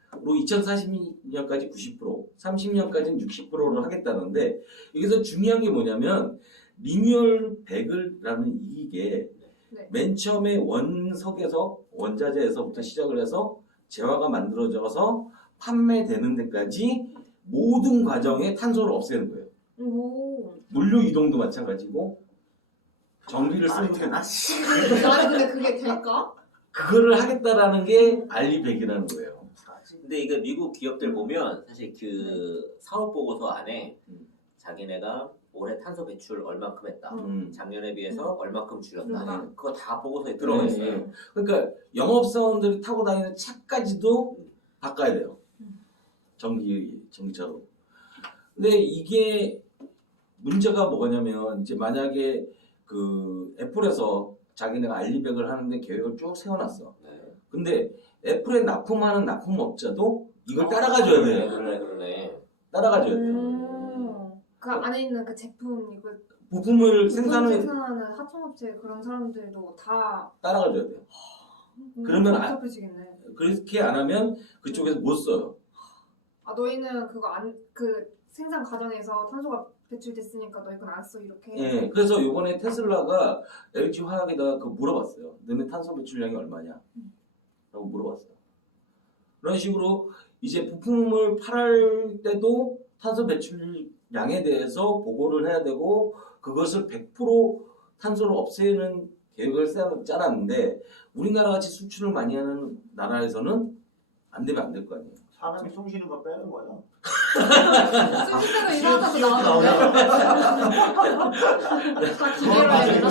그리고 2040년까지 90%, 30년까지는 60%를 하겠다는데 여기서 중요한 게 뭐냐면 리뉴얼 100이라는 이게 네. 맨 처음에 원석에서 원자재에서부터 시작을 해서 재화가 만들어져서 판매되는 데까지 모든 과정에 탄소를 없애는 거예요. 오. 물류 이동도 마찬가지고 전기를 쓰는 말이 것도 되나? 아니 근데 그게 될까? 그거를 하겠다라는 게 알리100이라는 거예요. 근데 이거 미국 기업들 보면 사실 그 사업 보고서 안에 자기네가 올해 탄소 배출 얼만큼 했다. 작년에 비해서 얼만큼 줄였다. 그거 다 보고서에 들어가 있어요. 네. 그러니까 영업사원들이 타고 다니는 차까지도 바꿔야 돼요. 전기차로. 근데 이게 문제가 뭐냐면 이제 만약에 그 애플에서 자기네가 알리100을 하는데 계획을 쭉 세워놨어. 네. 근데 애플에 납품하는 납품업자도 이걸 따라가줘야 돼요. 그러네. 따라가줘야 돼요. 그 안에 있는 그 제품 이거 부품을 생산하는 생산을 하청업체 그런 사람들도 다 따라가줘야 돼요. 그러면 복잡해지겠네. 그렇게 안 하면 그쪽에서 못 써요. 아 너희는 그거 그 생산 과정에서 탄소가 배출됐으니까 너희 건 안 써 이렇게. 예, 그래서 이번에 테슬라가 LG 화학에다가 그 물어봤어요. 너네 탄소 배출량이 얼마냐? 라고 물어봤어요. 그런 식으로 이제 부품을 팔 때도 탄소 배출량에 대해서 보고를 해야 되고 그것을 100% 탄소를 없애는 계획을 짜놨는데 우리나라 같이 수출을 많이 하는 나라에서는 안 되면 안 될 거 아니에요. 사람이 숨 쉬는 거 빼는 거야. 실제로 이상하다고 나오는데. 다 기계로 해야 되나?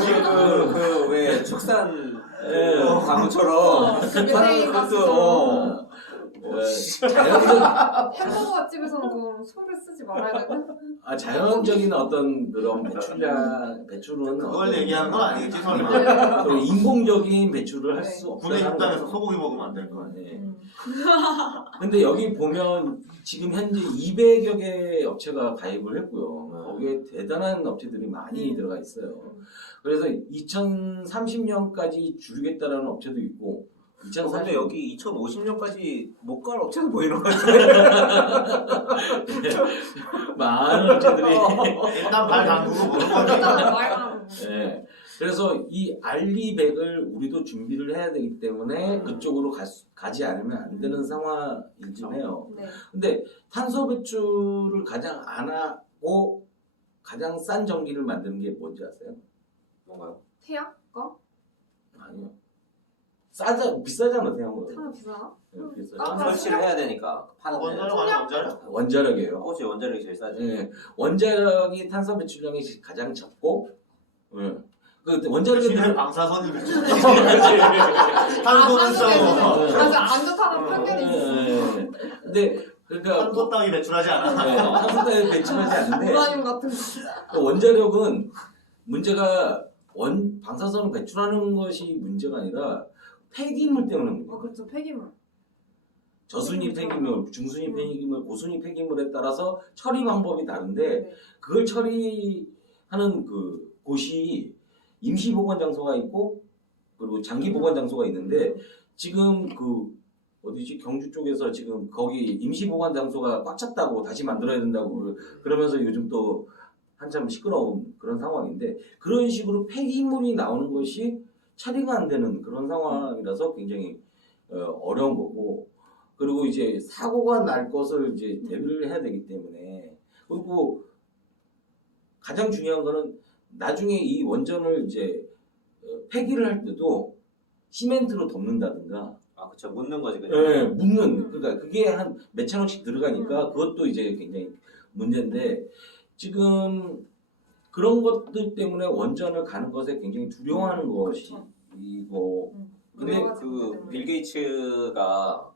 그왜 축산 예. 광고처럼 메테인 가스. 자연적, 햄버거 집에서는 그 소를 쓰지 말아야 되나? 자연적인 어떤 그런 배출은 그걸 얘기하는 건 아니겠지 설마. 또 인공적인 배출을 할 수 군의 없다는 식당에서 거죠. 소고기 먹으면 안 될 거 아니야. 네. 근데 여기 보면 지금 현재 200여 개 업체가 가입을 했고요. 거기에 대단한 업체들이 많이 들어가 있어요. 그래서 2030년까지 줄이겠다라는 업체도 있고, 근데 여기 2050년까지 못 갈 업체도 보이는 것 같아요. 많은 업체들이. 일단 발 담그고 보는 거지. 일단 말만. 네. 그래서 이 알리100을 우리도 준비를 해야 되기 때문에 그쪽으로 가지 않으면 안 되는 상황이긴 해요. 네. 근데 탄소 배출을 가장 안 하고 가장 싼 전기를 만드는 게 뭔지 아세요? 뭔가요? 태양? 거? 아니요. 비싸잖아, 태양은. 태양 비싸나? 네, 비싸죠. 설치를 해야 되니까 파는 원자력 아니야 원자력? 원자력이에요. 그것이 원자력이 제일 싸지. 네, 원자력이 탄소 배출량이 가장 적고, 그 원자력이 신의 방사선이 배출. 아, 탄소는 싸고 아주 안 좋다는 편견이 있어. 네. 근데 그러니까 탄소 따위 배출하지 않아. 탄소 따위 배출하지 않는데 우라늄 같은 거. 그 원자력은 문제가 방사선을 배출하는 것이 문제가 아니라 폐기물 때문에 문제예요. 그렇죠. 폐기물. 저순위 폐기물, 중순위 폐기물, 고순위 폐기물에 따라서 처리 방법이 다른데 네. 그걸 처리하는 그 곳이 임시 보관 장소가 있고 그리고 장기 보관 장소가 있는데 지금 그 어디지 경주 쪽에서 지금 거기 임시 보관 장소가 꽉 찼다고 다시 만들어야 된다고 그러면서 요즘 또 한참 시끄러운 그런 상황인데 그런 식으로 폐기물이 나오는 것이 처리가 안 되는 그런 상황이라서 굉장히 어려운 거고 그리고 이제 사고가 날 것을 이제 대비를 해야 되기 때문에 그리고 가장 중요한 거는 나중에 이 원전을 이제 폐기를 할 때도 시멘트로 덮는다든가 그쵸. 묻는 거지 그냥. 네, 묻는 그러니까 그게 한 몇천 원씩 들어가니까 그것도 이제 굉장히 문제인데 지금 그런 것들 때문에 원전을 가는 것에 굉장히 두려워하는 것이고 근데 여러 가지 문제 그 때문에. 빌 게이츠가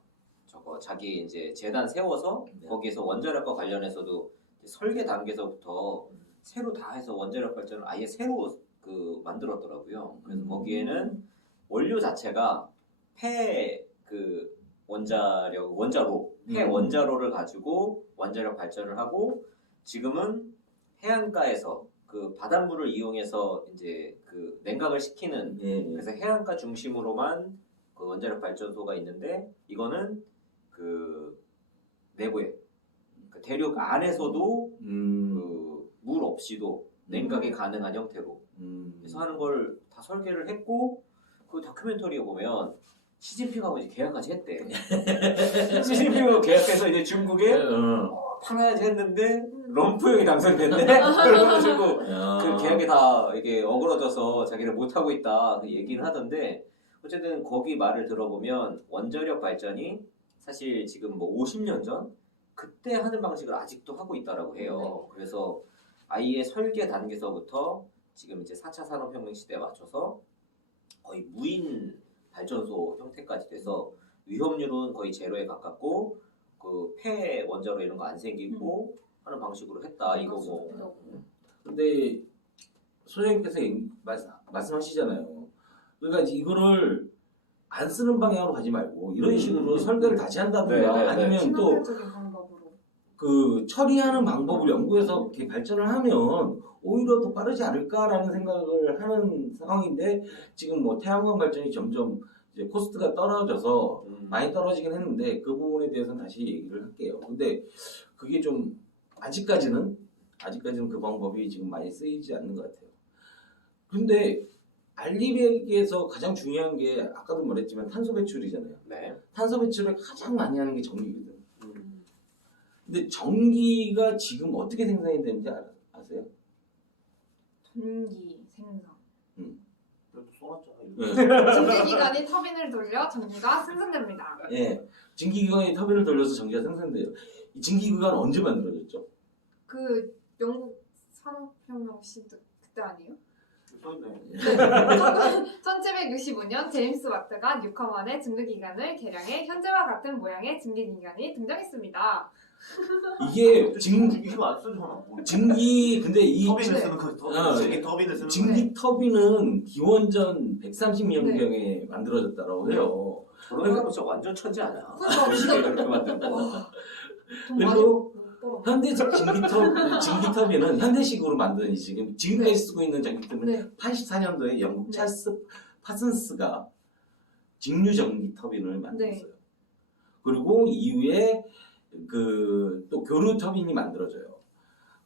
저거 자기 이제 재단 세워서 네. 거기에서 원자력과 관련해서도 설계 단계에서부터 새로 다 해서 원자력 발전을 아예 새로 그 만들었더라고요. 그래서 거기에는 원료 자체가 폐 그 원자로 폐 원자로를 가지고 원자력 발전을 하고 지금은 해안가에서 그 바닷물을 이용해서 이제 그 그 냉각을 시키는 예. 그래서 해안가 중심으로만 그 원자력 발전소가 있는데 이거는 그 내부에 그 대륙 안에서도 그 물 없이도 냉각이 가능한 형태로 그래서 하는 걸 다 설계를 했고 그 다큐멘터리에 보면 시진핑하고 이제 계약까지 했대. 시진핑하고 계약해서 이제 중국에 팔아야지 했는데 럼프형이 당선됐네. 그래가지고 그 계약이 다 이게 어그러져서 자기를 못 하고 있다 그 얘기를 하던데 어쨌든 거기 말을 들어보면 원자력 발전이 사실 지금 뭐 50년 전 그때 하는 방식을 아직도 하고 있다라고 해요. 그래서 아예 설계 단계서부터 지금 이제 4차 산업혁명 시대에 맞춰서 거의 무인 발전소 형태까지 돼서 위험률은 거의 제로에 가깝고 그 폐 원자로 이런 거 안 생기고 하는 방식으로 했다 이거고. 근데 소장님께서 말씀하시잖아요. 그러니까 이거를 안 쓰는 방향으로 가지 말고 이런 식으로 설계를 다시 한다든가 아니면 또 친환경적인 방법으로. 그 처리하는 방법을 연구해서 이렇게 발전을 하면 오히려 더 빠르지 않을까라는 생각을 하는 상황인데 지금 뭐 태양광 발전이 점점 이제 코스트가 떨어져서 많이 떨어지긴 했는데 그 부분에 대해서는 다시 얘기를 할게요. 근데 그게 좀 아직까지는 그 방법이 지금 많이 쓰이지 않는 것 같아요. 근데 알리백에서 가장 중요한 게 아까도 말했지만 탄소 배출이잖아요. 네. 탄소 배출을 가장 많이 하는 게 전기거든. 근데 전기가 지금 어떻게 생산이 되는지 아세요? 전기 생산. 그래도 쏘았잖아. 전기기관이 터빈을 돌려 전기가 생산됩니다. 예, 증기기관이 터빈을 돌려서 전기가 생산돼요. 이 증기기관은 언제 만들어졌죠? 그 영국 산업혁명 시대 그때 아니에요? 써있네. 1765년 제임스 와트가 뉴컴원의 증기기관을 개량해 현재와 같은 모양의 증기기관이 등장했습니다. 이게 이거 안 쓰잖아. 근데 이 터빈을 쓰는 거. 터빈을 쓰는 증기 터빈은 기원전 130년경에 만들어졌다고 해요. 저런 사람 진짜 완전 천재 아니야? 그러니까 진짜 이렇게 만든 거. 돈 많이 그리고 벌어. 현대식 증기터빈은 현대식으로 만든 지금까지 네. 쓰고 있는 전기터빈 네. 84년도에 영국 네. 찰스 파슨스가 직류 전기터빈을 만들었어요. 그리고 이후에 그 또 교류 터빈이 만들어져요.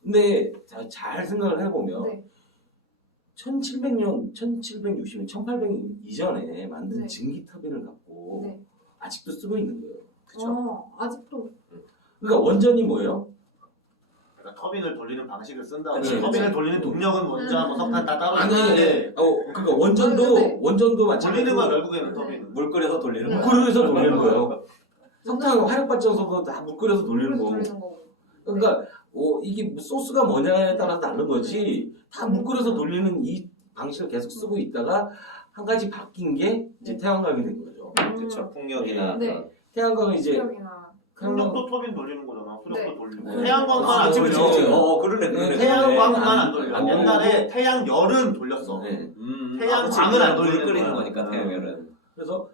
근데 잘 생각을 해보면 네. 1700년, 1760년, 1800년 이전에 만든 네. 증기 터빈을 갖고 네. 아직도 쓰고 있는 거예요. 그렇죠? 아직도. 그러니까 원전이 뭐예요? 그러니까 터빈을 돌리는 방식을 쓴다고. 그치, 터빈을 그치. 돌리는 동력은 원자, 뭐 석탄 다 따로 아니, 있는데 그러니까 원전도 마찬가지로 돌리는 거야 결국에는 네. 터빈은. 물 끓여서 돌리는 네. 거야. 물 끓여서 돌리는 거예요. 석탄 화력발전소도 다 물 끓여서 돌리는 거고. 돌리는 거고. 그러니까 이게 뭐 소스가 뭐냐에 따라서 다른 거지. 다 물 끓여서 돌리는 이 방식을 계속 쓰고 있다가 한 가지 바뀐 게 이제 네. 태양광이 된 거죠. 그렇죠. 풍력이나 네. 그런. 태양광은 이제 수력이나 풍력도 터빈 돌리는 거잖아. 수력도 네. 돌리고. 네. 태양광만 안 그치, 돌려. 그치, 그치. 그러네. 태양광만 안 돌려. 안 돌리고. 옛날에 태양열은 돌렸어. 네. 태양광은 안 물 돌리는 끓이는 거야. 거니까 태양열은. 그래서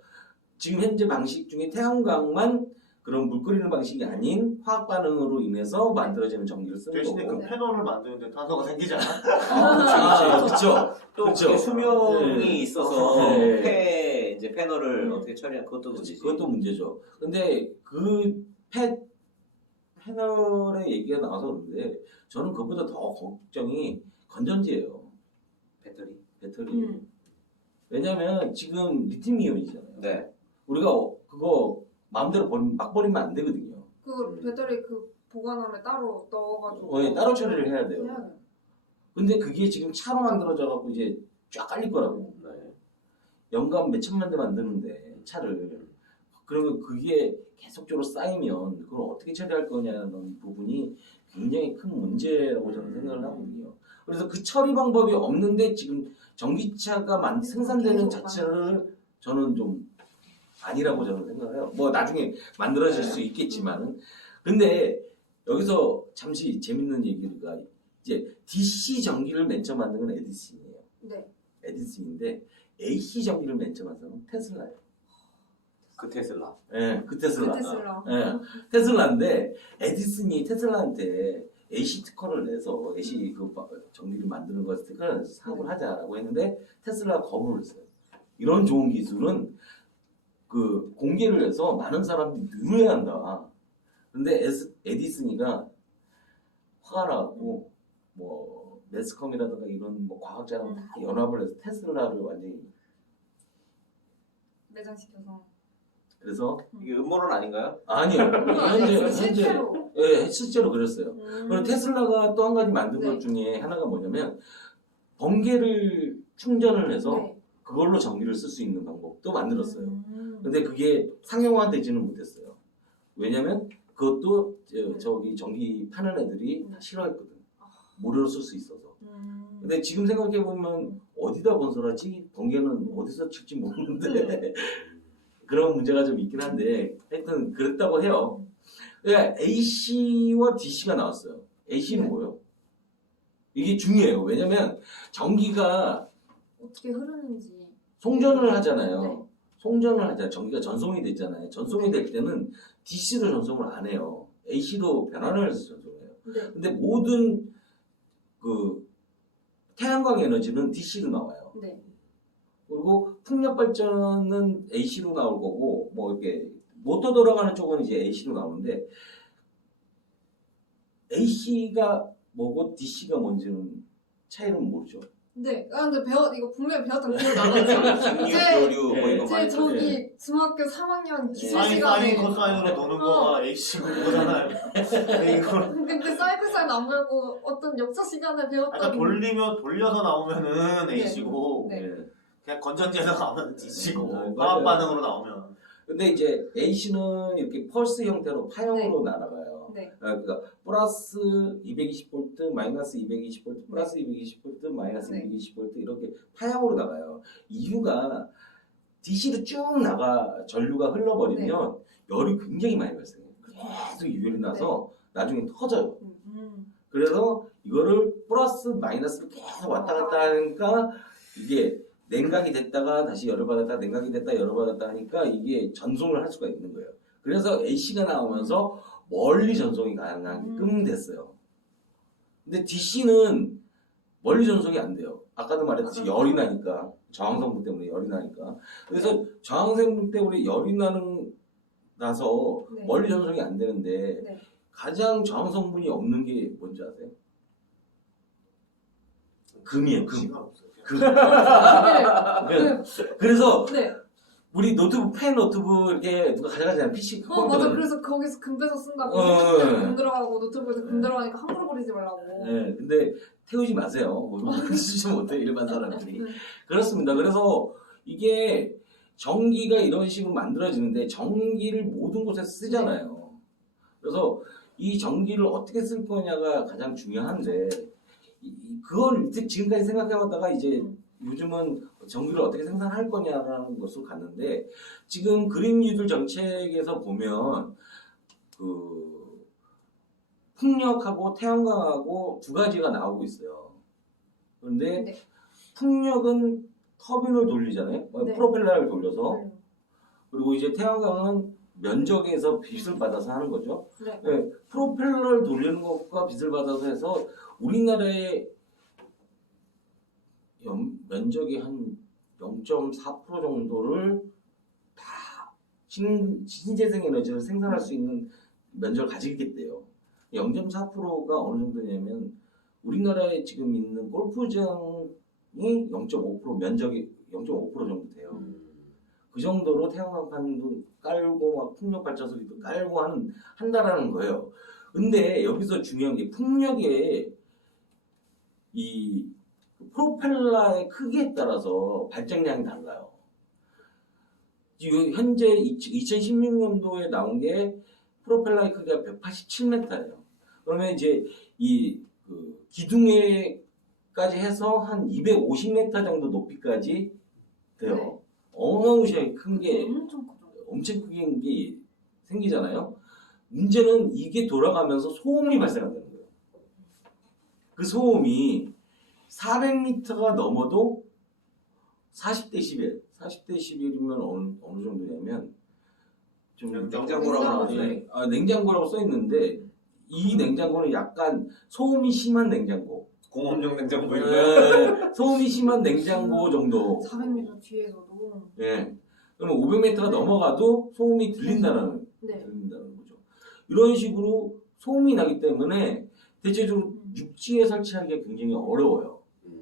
지금 현재 방식 중에 태양광만 그런 물 끓이는 방식이 아닌 화학 반응으로 인해서 만들어지는 전기를 쓰는 대신에 그 거고. 패널을 만드는데 탄소가 생기지 않아? 그렇죠. 또 그쵸. 그게 수명이 네. 있어서 네. 이제 패널을 어떻게 처리하는 그것도 문제지. 그것도 문제죠. 근데 그 패널의 얘기가 나와서 그런데 저는 그것보다 더 걱정이 건전지예요. 배터리. 왜냐면 지금 리튬이온이잖아요. 네. 우리가 그거 마음대로 막 버리면 안 되거든요. 그 배터리 그 보관함에 따로 넣어가지고 예, 따로 처리를 해야 돼요. 해야 돼요. 근데 그게 지금 차로 만들어져 갖고 이제 쫙 깔릴 거라고. 네. 연간 몇 천만 대 만드는데 차를. 그러면 그게 계속적으로 쌓이면 그걸 어떻게 처리할 거냐는 부분이 굉장히 큰 문제라고 저는 생각을 하거든요. 그래서 그 처리 방법이 없는데 지금 전기차가 생산되는 자체를 저는 좀 아니라고 저는 생각을 해요. 뭐 나중에 만들어질 수 있겠지만은. 근데 여기서 잠시 재밌는 얘기가 이제 DC 전기를 맨 처음 만든 건 에디슨이에요. 네. 에디슨인데 AC 전기를 맨 처음 만든 건 테슬라예요. 그 테슬라. 예, 그 테슬라. 그 테슬라. 예, 테슬라인데 에디슨이 테슬라한테 AC 특허를 내서 AC 그 전기를 만드는 거 특허를 내서 사업을 하자라고 했는데 테슬라가 거부를 했어요. 이런 좋은 기술은 그 공개를 해서 많은 사람들이 누려야 한다. 근데 에디슨이가 화가 나갖고 뭐 매스컴이라든가 이런 뭐 과학자랑 다 연합을 해서 테슬라를 완전히 매장시켜서. 그래서 이게 음모론 아닌가요? 아니요 현재 실제로. 예 실제로 그랬어요. 음. 그리고 테슬라가 또 한 가지 만든 네. 것 중에 하나가 뭐냐면 번개를 충전을 해서 네. 그걸로 전기를 쓸 수 있는 방법도 만들었어요. 음. 근데 그게 상용화되지는 못했어요. 왜냐면 그것도 저기 전기 파는 애들이 다 싫어했거든. 무료로 쓸 수 있어서. 근데 지금 생각해보면 어디다 건설하지? 번개는 어디서 칠지 모르는데 그런 문제가 좀 있긴 한데 하여튼 그랬다고 해요. 그러니까 AC와 DC가 나왔어요. AC는 뭐예요? 이게 중요해요. 왜냐면 전기가 어떻게 흐르는지. 송전을 하잖아요. 네. 송전을 하잖아요. 전기가 전송이 됐잖아요. 전송이 될 때는 DC로 전송을 안 해요. AC로 변환을 해서 전송해요. 네. 근데 모든 그 태양광 에너지는 DC로 나와요. 네. 그리고 풍력 발전은 AC로 나올 거고 뭐 이렇게 모터 돌아가는 쪽은 이제 AC로 나오는데 AC가 뭐고 DC가 뭔지는 차이는 모르죠. 네. 아 근데 이거 분명히 배웠던 기억 나거든요. 중류, 제- 교류 뭐 이거 제 많이 저기 중학교 3학년 기술 사인 시간에 코사인으로 노는 거가 AC 그거잖아요. 근데 이거 근데 사이클 사인 안 배우고 어떤 역사 시간에 배웠던 약간 돌려서 나오면은 AC고 네. 예. 그냥 건전지에서 나오면 DC고 맞아요. 화학 반응으로 나오면 근데 이제 AC는 이렇게 펄스 형태로 파형으로 날아가요. 네. 그러니까 플러스 220V, 마이너스 220V, 플러스 220V, 마이너스 네. 220V 이렇게 파형으로 나가요. 이유가 DC로 쭉 나가 전류가 흘러버리면 열이 굉장히 많이 발생해요. 계속 열이 나서 나중에 터져요. 그래서 이거를 플러스 마이너스를 계속 왔다 갔다 하니까 이게 냉각이 됐다가 다시 열을 받았다 냉각이 됐다 열을 받았다 하니까 이게 전송을 할 수가 있는 거예요. 그래서 AC가 나오면서 멀리 전송이 가능하게끔 됐어요. 근데 DC는 멀리 전송이 안 돼요. 아까도 말했듯이 열이 나니까 저항성분 때문에 열이 나니까 그래서 저항성분 때문에 열이 나서 네. 멀리 전송이 안 되는데 네. 가장 저항성분이 없는 게 뭔지 아세요? 금이에요. 금. 시간 없어요. 그래서 네. 우리 노트북 펜 노트북 이렇게 누가 가져가잖아요. PC 맞아. 그래서 거기서 금 빼서 쓴다고. 네. 금 들어가고 노트북에서 금 들어가니까 함부로 버리지 말라고. 네, 근데 태우지 마세요. 뭐 쓰지 못해 일반 사람들이. 네. 그렇습니다. 그래서 이게 전기가 이런 식으로 만들어지는데 전기를 모든 곳에 쓰잖아요. 그래서 이 전기를 어떻게 쓸 거냐가 가장 중요한데 그걸 지금까지 생각해왔다가 이제 요즘은 전기를 어떻게 생산할 거냐라는 것으로 갔는데 지금 그린 뉴딜 정책에서 보면 그 풍력하고 태양광하고 두 가지가 나오고 있어요. 그런데 네. 풍력은 터빈을 돌리잖아요. 네. 프로펠러를 돌려서. 네. 그리고 이제 태양광은 면적에서 빛을 받아서 하는 거죠. 네. 네, 프로펠러를 돌리는 것과 빛을 받아서 해서 우리나라의 면적이 한 0.4% 정도를 다 신재생 에너지를 생산할 수 있는 면적을 가지게 됐대요. 0.4%가 어느 정도냐면 우리나라에 지금 있는 골프장이 0.5% 면적이 0.5% 정도 돼요. 그 정도로 태양광판도 깔고 막 풍력 발전소도 깔고 한다라는 거예요. 근데 여기서 중요한 게 풍력의 이 프로펠러의 크기에 따라서 발전량이 달라요. 지금 현재 2016년도에 나온 게 프로펠러의 크기가 187m예요. 그러면 이제 그 기둥에까지 해서 한 250m 정도 높이까지 돼요. 네. 어마무시하게 큰 게 엄청 커요. 엄청 큰 게 생기잖아요. 문제는 이게 돌아가면서 소음이 발생한다는 거예요. 그 소음이 400m가 넘어도 40dB, 40dB이면 어느 정도냐면 좀 냉장고라고 나오죠. 냉장고라고 써 있는데 이 냉장고는 약간 소음이 심한 냉장고. 공업용 냉장고 있는. 소음이 심한 냉장고 정도. 400m 뒤에서도. 예. 그러면 500m가 넘어가도 소음이 들린다는 네. 거죠. 이런 식으로 소음이 나기 때문에 대체적으로 육지에 설치하기가 굉장히 어려워요.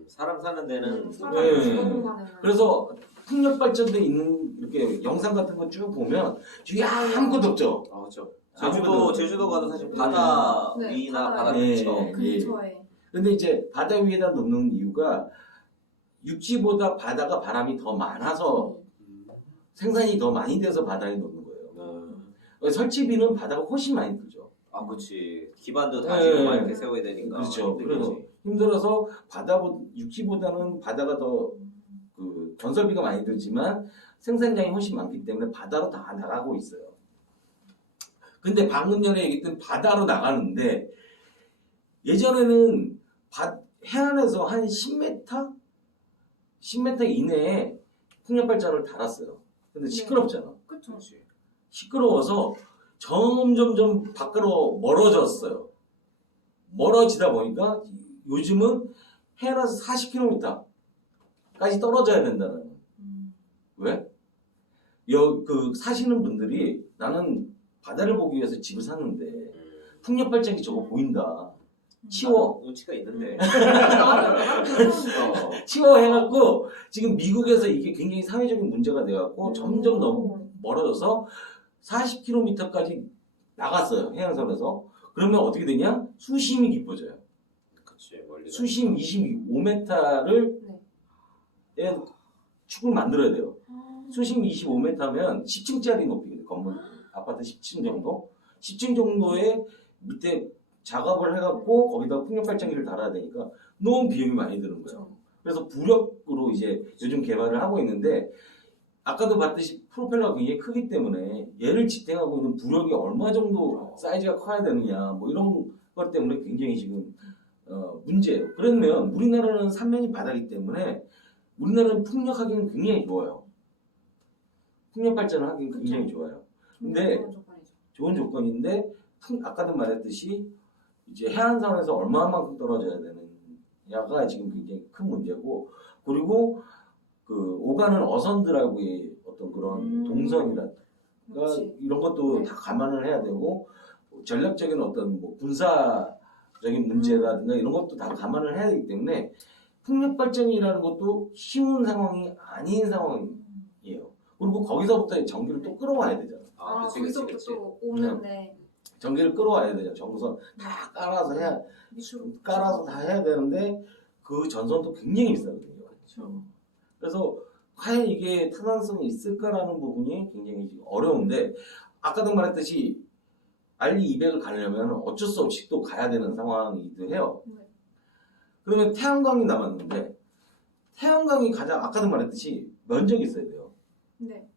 사람 사는 데는 사람 네. 주거 공간에는. 그래서 풍력 발전돼 있는 이렇게 영상 같은 거 쭉 보면 주위에 아무것도 없죠. 아, 그렇죠. 아무것도 제주도 가도 사실 바다 네, 위나 바다에. 바다 네. 근처. 근처에. 근데 이제 바다 위에다 놓는 이유가 육지보다 바다가 바람이 더 많아서 생산이 더 많이 돼서 바다에 놓는 거예요. 설치비는 바다가 훨씬 많이 들죠. 아, 그렇지. 기반도 다지고 네. 막 이렇게 세워야 되니까. 그렇죠. 힘들겠지. 그래서 힘들어서 육지보다는 바다가 더 그 건설비가 많이 들지만 생산량이 훨씬 많기 때문에 바다로 다 나가고 있어요. 근데 방금 전에 얘기했던 바다로 나가는데 예전에는 해안에서 한 10m? 10m 이내에 풍력 발전을 달았어요. 근데 시끄럽잖아. 그쵸. 그렇지. 시끄러워서 점점점 밖으로 멀어졌어요. 멀어지다 보니까 요즘은 해안에서 40km까지 떨어져야 된다는. 왜? 그 사시는 분들이 나는 바다를 보기 위해서 집을 샀는데 풍력 발전기 저거 보인다. 치워. 눈치가 있는데. 치워 해갖고 지금 미국에서 이게 굉장히 사회적인 문제가 돼갖고 점점 너무 멀어져서 40km까지 나갔어요. 해안선에서. 그러면 어떻게 되냐? 수심이 깊어져요. 그렇지. 멀리. 수심 25m를 축을 만들어야 돼요. 수심 25m면 10층짜리 높이 건물 아파트 10층 정도 10층 정도의 밑에 작업을 해갖고 거기다 풍력 발전기를 달아야 되니까 너무 비용이 많이 드는 거예요. 그래서 부력으로 이제 요즘 개발을 하고 있는데 아까도 봤듯이 프로펠러가 굉장히 크기 때문에 얘를 지탱하고 있는 부력이 얼마 정도 사이즈가 커야 되느냐 뭐 이런 것 때문에 굉장히 지금 문제예요. 그러면 우리나라는 삼면이 바다이기 때문에 우리나라는 풍력하기는 굉장히 좋아요. 풍력 발전을 하기는 굉장히 좋아요. 근데 좋은 조건인데 아까도 말했듯이 이제 해안선에서 얼마만큼 떨어져야 되느냐가 지금 굉장히 큰 문제고 그리고 그 오가는 어선들하고의 어떤 그런 동선이라든가 이런 것도 다 감안을 해야 되고 전략적인 어떤 뭐 군사적인 문제라든가 이런 것도 다 감안을 해야 되기 때문에 풍력 발전이라는 것도 쉬운 상황이 아닌 상황이에요. 그리고 거기서부터 전기를 또 끌어와야 되잖아. 아, 그치, 거기서부터 그치. 또 오는데. 전기를 끌어와야 되잖아. 전선 다 깔아서 깔아서 다 해야 되는데 그 전선도 굉장히 비싸거든요. 그렇죠. 그래서 과연 이게 타당성이 있을까라는 부분이 굉장히 어려운데 아까도 말했듯이 RE200을 가려면 어쩔 수 없이 또 가야 되는 상황이기도 해요. 그러면 태양광이 남았는데 태양광이 가장 아까도 말했듯이 면적이 있어야 돼요. 네.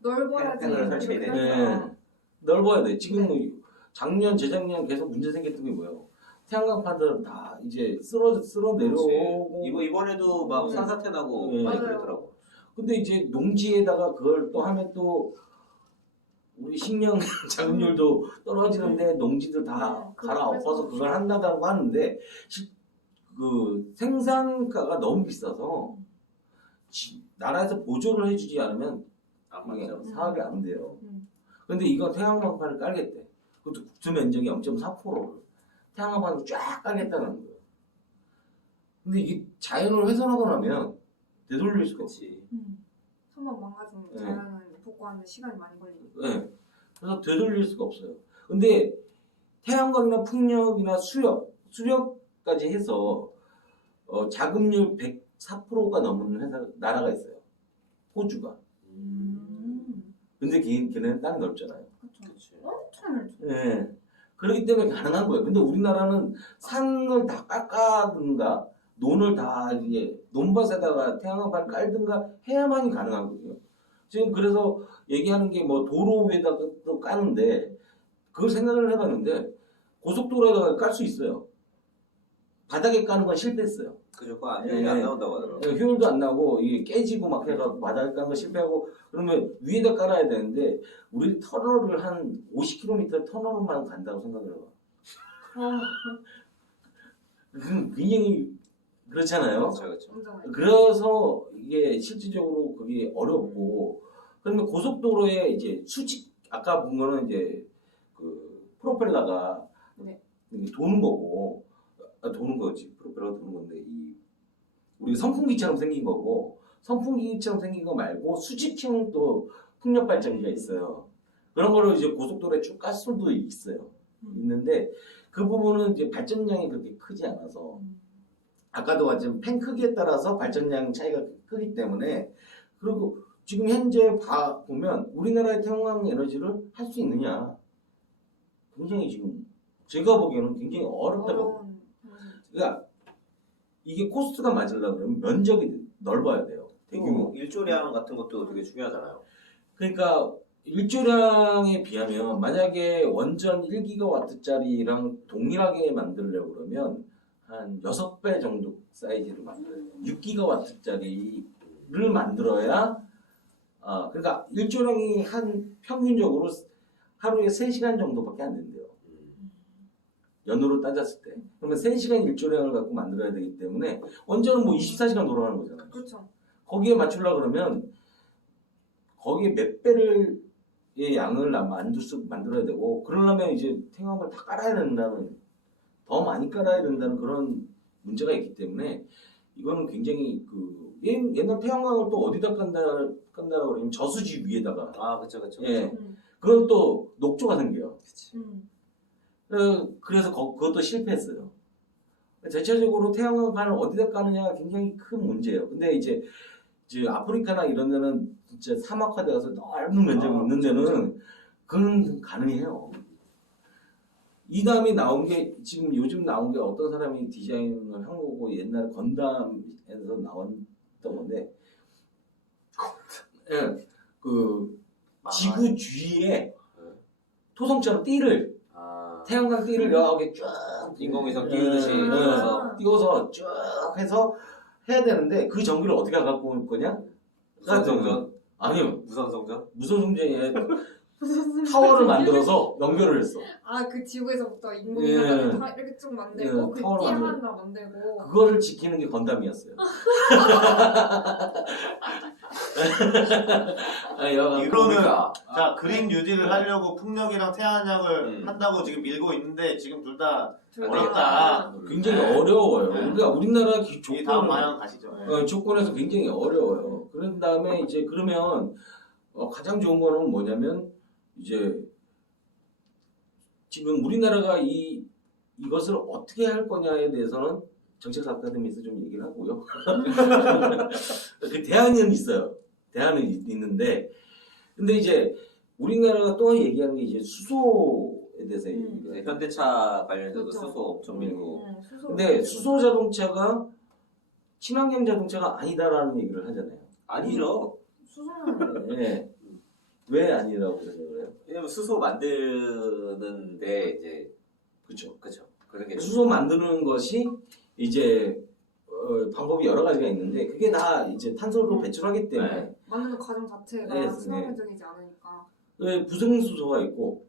넓어야지. 팬을 설치해야 이렇게 되니까. 하니까. 넓어야 돼. 지금 작년, 재작년 계속 문제 생겼던 게 뭐예요? 태양광판들은 다 이제 쓸어 내려오고. 이번에도 막 네. 산사태 나고 네. 많이 맞아요. 그랬더라고. 근데 이제 농지에다가 그걸 또 하면 또 우리 식량 자급률도 떨어지는데 농지들 다 갈아엎어서 그걸 한다고 하는데 그 생산가가 너무 비싸서 나라에서 보조를 해주지 않으면 안 이게 맞죠. 사업이 안 돼요. 근데 이거 태양광판을 깔겠대. 그것도 국토 면적이 0.4%를 태양광판을 쫙 깔겠다는 거예요. 근데 이게 자연을 훼손하고 나면 되돌릴 수가 없어. 그렇지. 한번 망가지면 네. 자연은 복구하는데 시간이 많이 걸리고. 네. 그래서 되돌릴 수가 없어요. 근데 태양광이나 풍력이나 수력까지 해서 자급률 104%가 넘는 나라가 있어요. 호주가. 근데 걔네는 땅이 넓잖아요. 그렇죠. 엄청 넓죠. 네. 그렇기 때문에 가능한 거예요. 근데 우리나라는 산을 다 깎아든가 논을 다 이제 논밭에다가 태양광판을 깔든가 해야만이 가능하거든요. 지금 그래서 얘기하는 게 뭐 도로 위에다가 또 까는데 그걸 생각을 해봤는데 고속도로에다가 깔 수 있어요. 바닥에 까는 건 실패했어요. 그죠. 그거 효율이 안 나온다고 하더라고. 효율도 안 나고 이게 깨지고 막 해가지고 바닥에 까는 거 실패하고 그러면 위에다 깔아야 되는데 우리 터널을 한 50km 터널만 간다고 생각을 해봐. 굉장히 그렇잖아요. 그렇죠, 그렇죠. 엄청 많이. 그래서 이게 실질적으로 그게 어렵고, 그러면 고속도로에 이제 수직, 아까 본 거는 이제 그 프로펠러가 네. 이게 도는 거고, 도는 거지. 프로펠러가 도는 건데, 우리 선풍기처럼 생긴 거고, 선풍기처럼 생긴 거 말고 수직형 또 풍력 발전기가 있어요. 그런 거를 이제 고속도로에 쭉 깔 수도 있어요. 있는데, 그 부분은 이제 발전량이 그렇게 크지 않아서, 아까도 같지만 팬 크기에 따라서 발전량 차이가 크기 때문에, 그리고 지금 현재 보면 우리나라의 태양광 에너지를 할 수 있느냐, 굉장히 지금 제가 보기에는 굉장히 어렵다고. 어려운 그러니까 이게 코스트가 맞으려고 그러면 면적이 넓어야 돼요. 대규모. 일조량 같은 것도 되게 중요하잖아요. 그러니까 일조량에 비하면 만약에 원전 1기가와트짜리랑 동일하게 만들려고 그러면 한 6배 정도 사이즈를 만들어요. 6기가와트짜리를 만들어야 그러니까 일조량이 한 평균적으로 하루에 3시간 정도밖에 안 된대요. 연으로 따졌을 때. 그러면 3시간 일조량을 갖고 만들어야 되기 때문에 원전은 뭐 24시간 돌아가는 거잖아요. 그렇죠. 거기에 맞추려고 그러면 거기에 몇 배를 의 양을 만들어야 되고, 그러려면 이제 태양광을 다 깔아야 된다는, 더 많이 깔아야 된다는 그런 문제가 있기 때문에 이거는 굉장히 옛날 태양광을 또 어디다 깐다라고 그러면 저수지 위에다가 그렇죠, 그렇죠. 예. 그건 또 녹조가 생겨요. 그래서 그것도 실패했어요. 대체적으로 태양광판을 어디다 까느냐가 굉장히 큰 문제예요. 근데 이제 아프리카나 이런 데는 진짜 사막화되어서 넓은 면적이 있는 데는 그건 가능해요. 이 다음에 나온 게 지금 요즘 나온 게 어떤 사람이 디자인을 한 거고 옛날 건담에서 나왔던 건데 예, 지구 주위에 토성처럼 띠를 태양광 띠를 이렇게 쭉 인공위성 띄우듯이 띄워서 쭉 해서 해야 되는데 그 전기를 어떻게 갖고 올 거냐? 무선성전? 아니요. 무선성전? 무선성전에 타워를 만들어서 연결을 했어. 그 지구에서부터 인공위성을 다 이렇게 쭉 만들고 그 타워를 띠 하나 만들고 그거를 지키는 게 건담이었어요. 이거는 자 그린 뉴딜을 하려고 풍력이랑 태양광을 한다고 지금 밀고 있는데 지금 둘 다 어렵다. 굉장히 어려워요. 그러니까 우리나라 이 다음 방향 가시죠. 조건에서 굉장히 어려워요. 그런 다음에 이제 그러면 가장 좋은 거는 뭐냐면 이제 지금 우리나라가 이것을 어떻게 할 거냐에 대해서는 정책 아카데미에서 좀 얘기를 하고요. 그 대안은 있어요. 대안은 있는데 근데 이제 우리나라가 또 얘기하는 게 이제 수소에 대해서 얘기를 현대차 관련해서도 그렇죠. 수소 엄청 밀고. 근데 수소 자동차가 친환경 자동차가 아니다라는 얘기를 하잖아요. 아니죠. 수소는 네. 왜 아니라고 생각을 해요? 왜냐면 수소 만드는데 이제 그렇죠. 그렇죠. 그런 게 수소 만드는 것이 이제 방법이 여러 가지가 있는데 그게 다 이제 탄소로 배출하기 때문에 만드는 과정 자체가 네, 친환경적이지 않으니까. 부생수소가 있고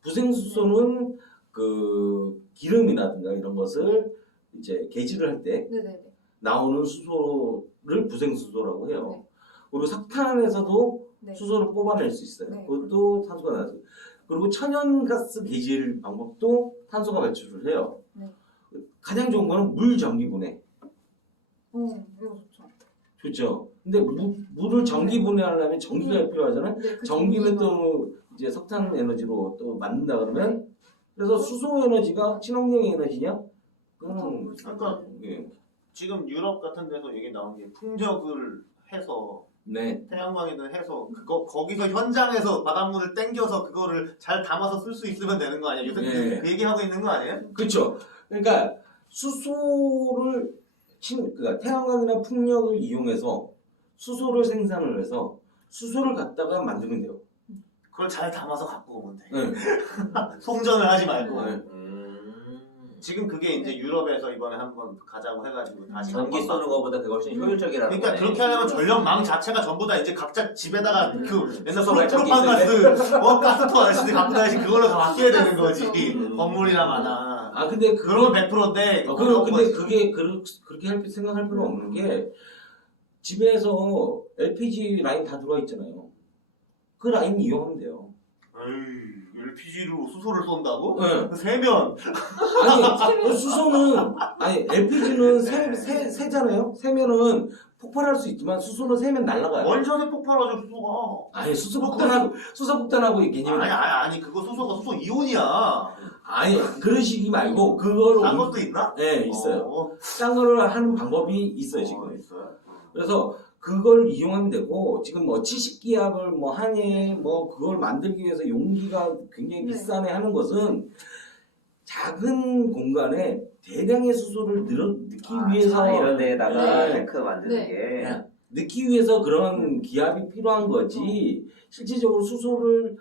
부생수소는 그 기름이라든가 이런 것을 이제 개질을 할 때 네네네. 나오는 수소를 부생수소라고 해요. 네. 그리고 석탄에서도 네. 수소를 뽑아낼 수 있어요. 네. 그것도 탄소가 나죠. 그리고 천연가스 개질 방법도 탄소가 배출을 해요. 네. 가장 좋은 거는 물 전기 분해. 이거 좋죠. 좋죠. 근데 물을 전기 분해하려면 전기가 필요하잖아요. 네, 그 전기는 전기가- 또 이제 석탄 에너지로 또 만든다 그러면 그래서 수소 에너지가 친환경 에너지냐? 그거는 그러니까 예. 지금 유럽 같은 데서 얘기 나온 게 풍력을 해서 네. 태양광이든 해서 거기서 현장에서 바닷물을 땡겨서 그거를 잘 담아서 쓸 수 있으면 되는 거 아니에요? 요새 네. 그 얘기하고 있는 거 아니에요? 그렇죠. 그러니까 수소를 그러니까 태양광이나 풍력을 이용해서 수소를 생산을 해서 수소를 갖다가 만들면 돼요. 그걸 잘 담아서 갖고 오면 돼. 네. 송전을 하지 말고. 네. 지금 그게 이제 유럽에서 이번에 한번 가자고 해가지고 다시 전기 한번 쏘는 것보다 그게 훨씬 효율적이라는 그러니까 거네. 그렇게 하려면 전력망 자체가 전부 다 이제 각자 집에다가 그 옛날 수소 발전기 프로판가스 가스터 아저씨들 갖고 다니시 그걸로 다 바뀌어야 되는 거지. 그렇죠. 건물이랑 하나. 아 근데 그러면 100%인데. 근데 그게 그렇게 생각할 필요 없는 게 집에서 LPG 라인 다 들어와 있잖아요. 그 라인 이용하면 돼요. LPG로 수소를 쏜다고? 네. 그 세면. 아니 수소는 LPG는 세잖아요. 세면은 폭발할 수 있지만 수소는 세면 날아가요. 원샷에 폭발하죠 수소가. 아니 수소 폭탄하고 이 개념이 아니 그거 수소가 수소 이온이야. 아니 그런 식이 말고 그걸 딴 것도 있나? 네 있어요. 딴 거를 하는 방법이 있어요 지금. 있어요. 그래서 그걸 이용하면 되고 지금 뭐 70기압을 뭐 하니 뭐 그걸 만들기 위해서 용기가 굉장히 네. 비싸네 하는 것은 작은 공간에 대량의 수소를 넣기 위해서 차 이런 데에다가 네. 탱크 만드는 네. 게 넣기 위해서 그런 기압이 필요한 거지 실질적으로 수소를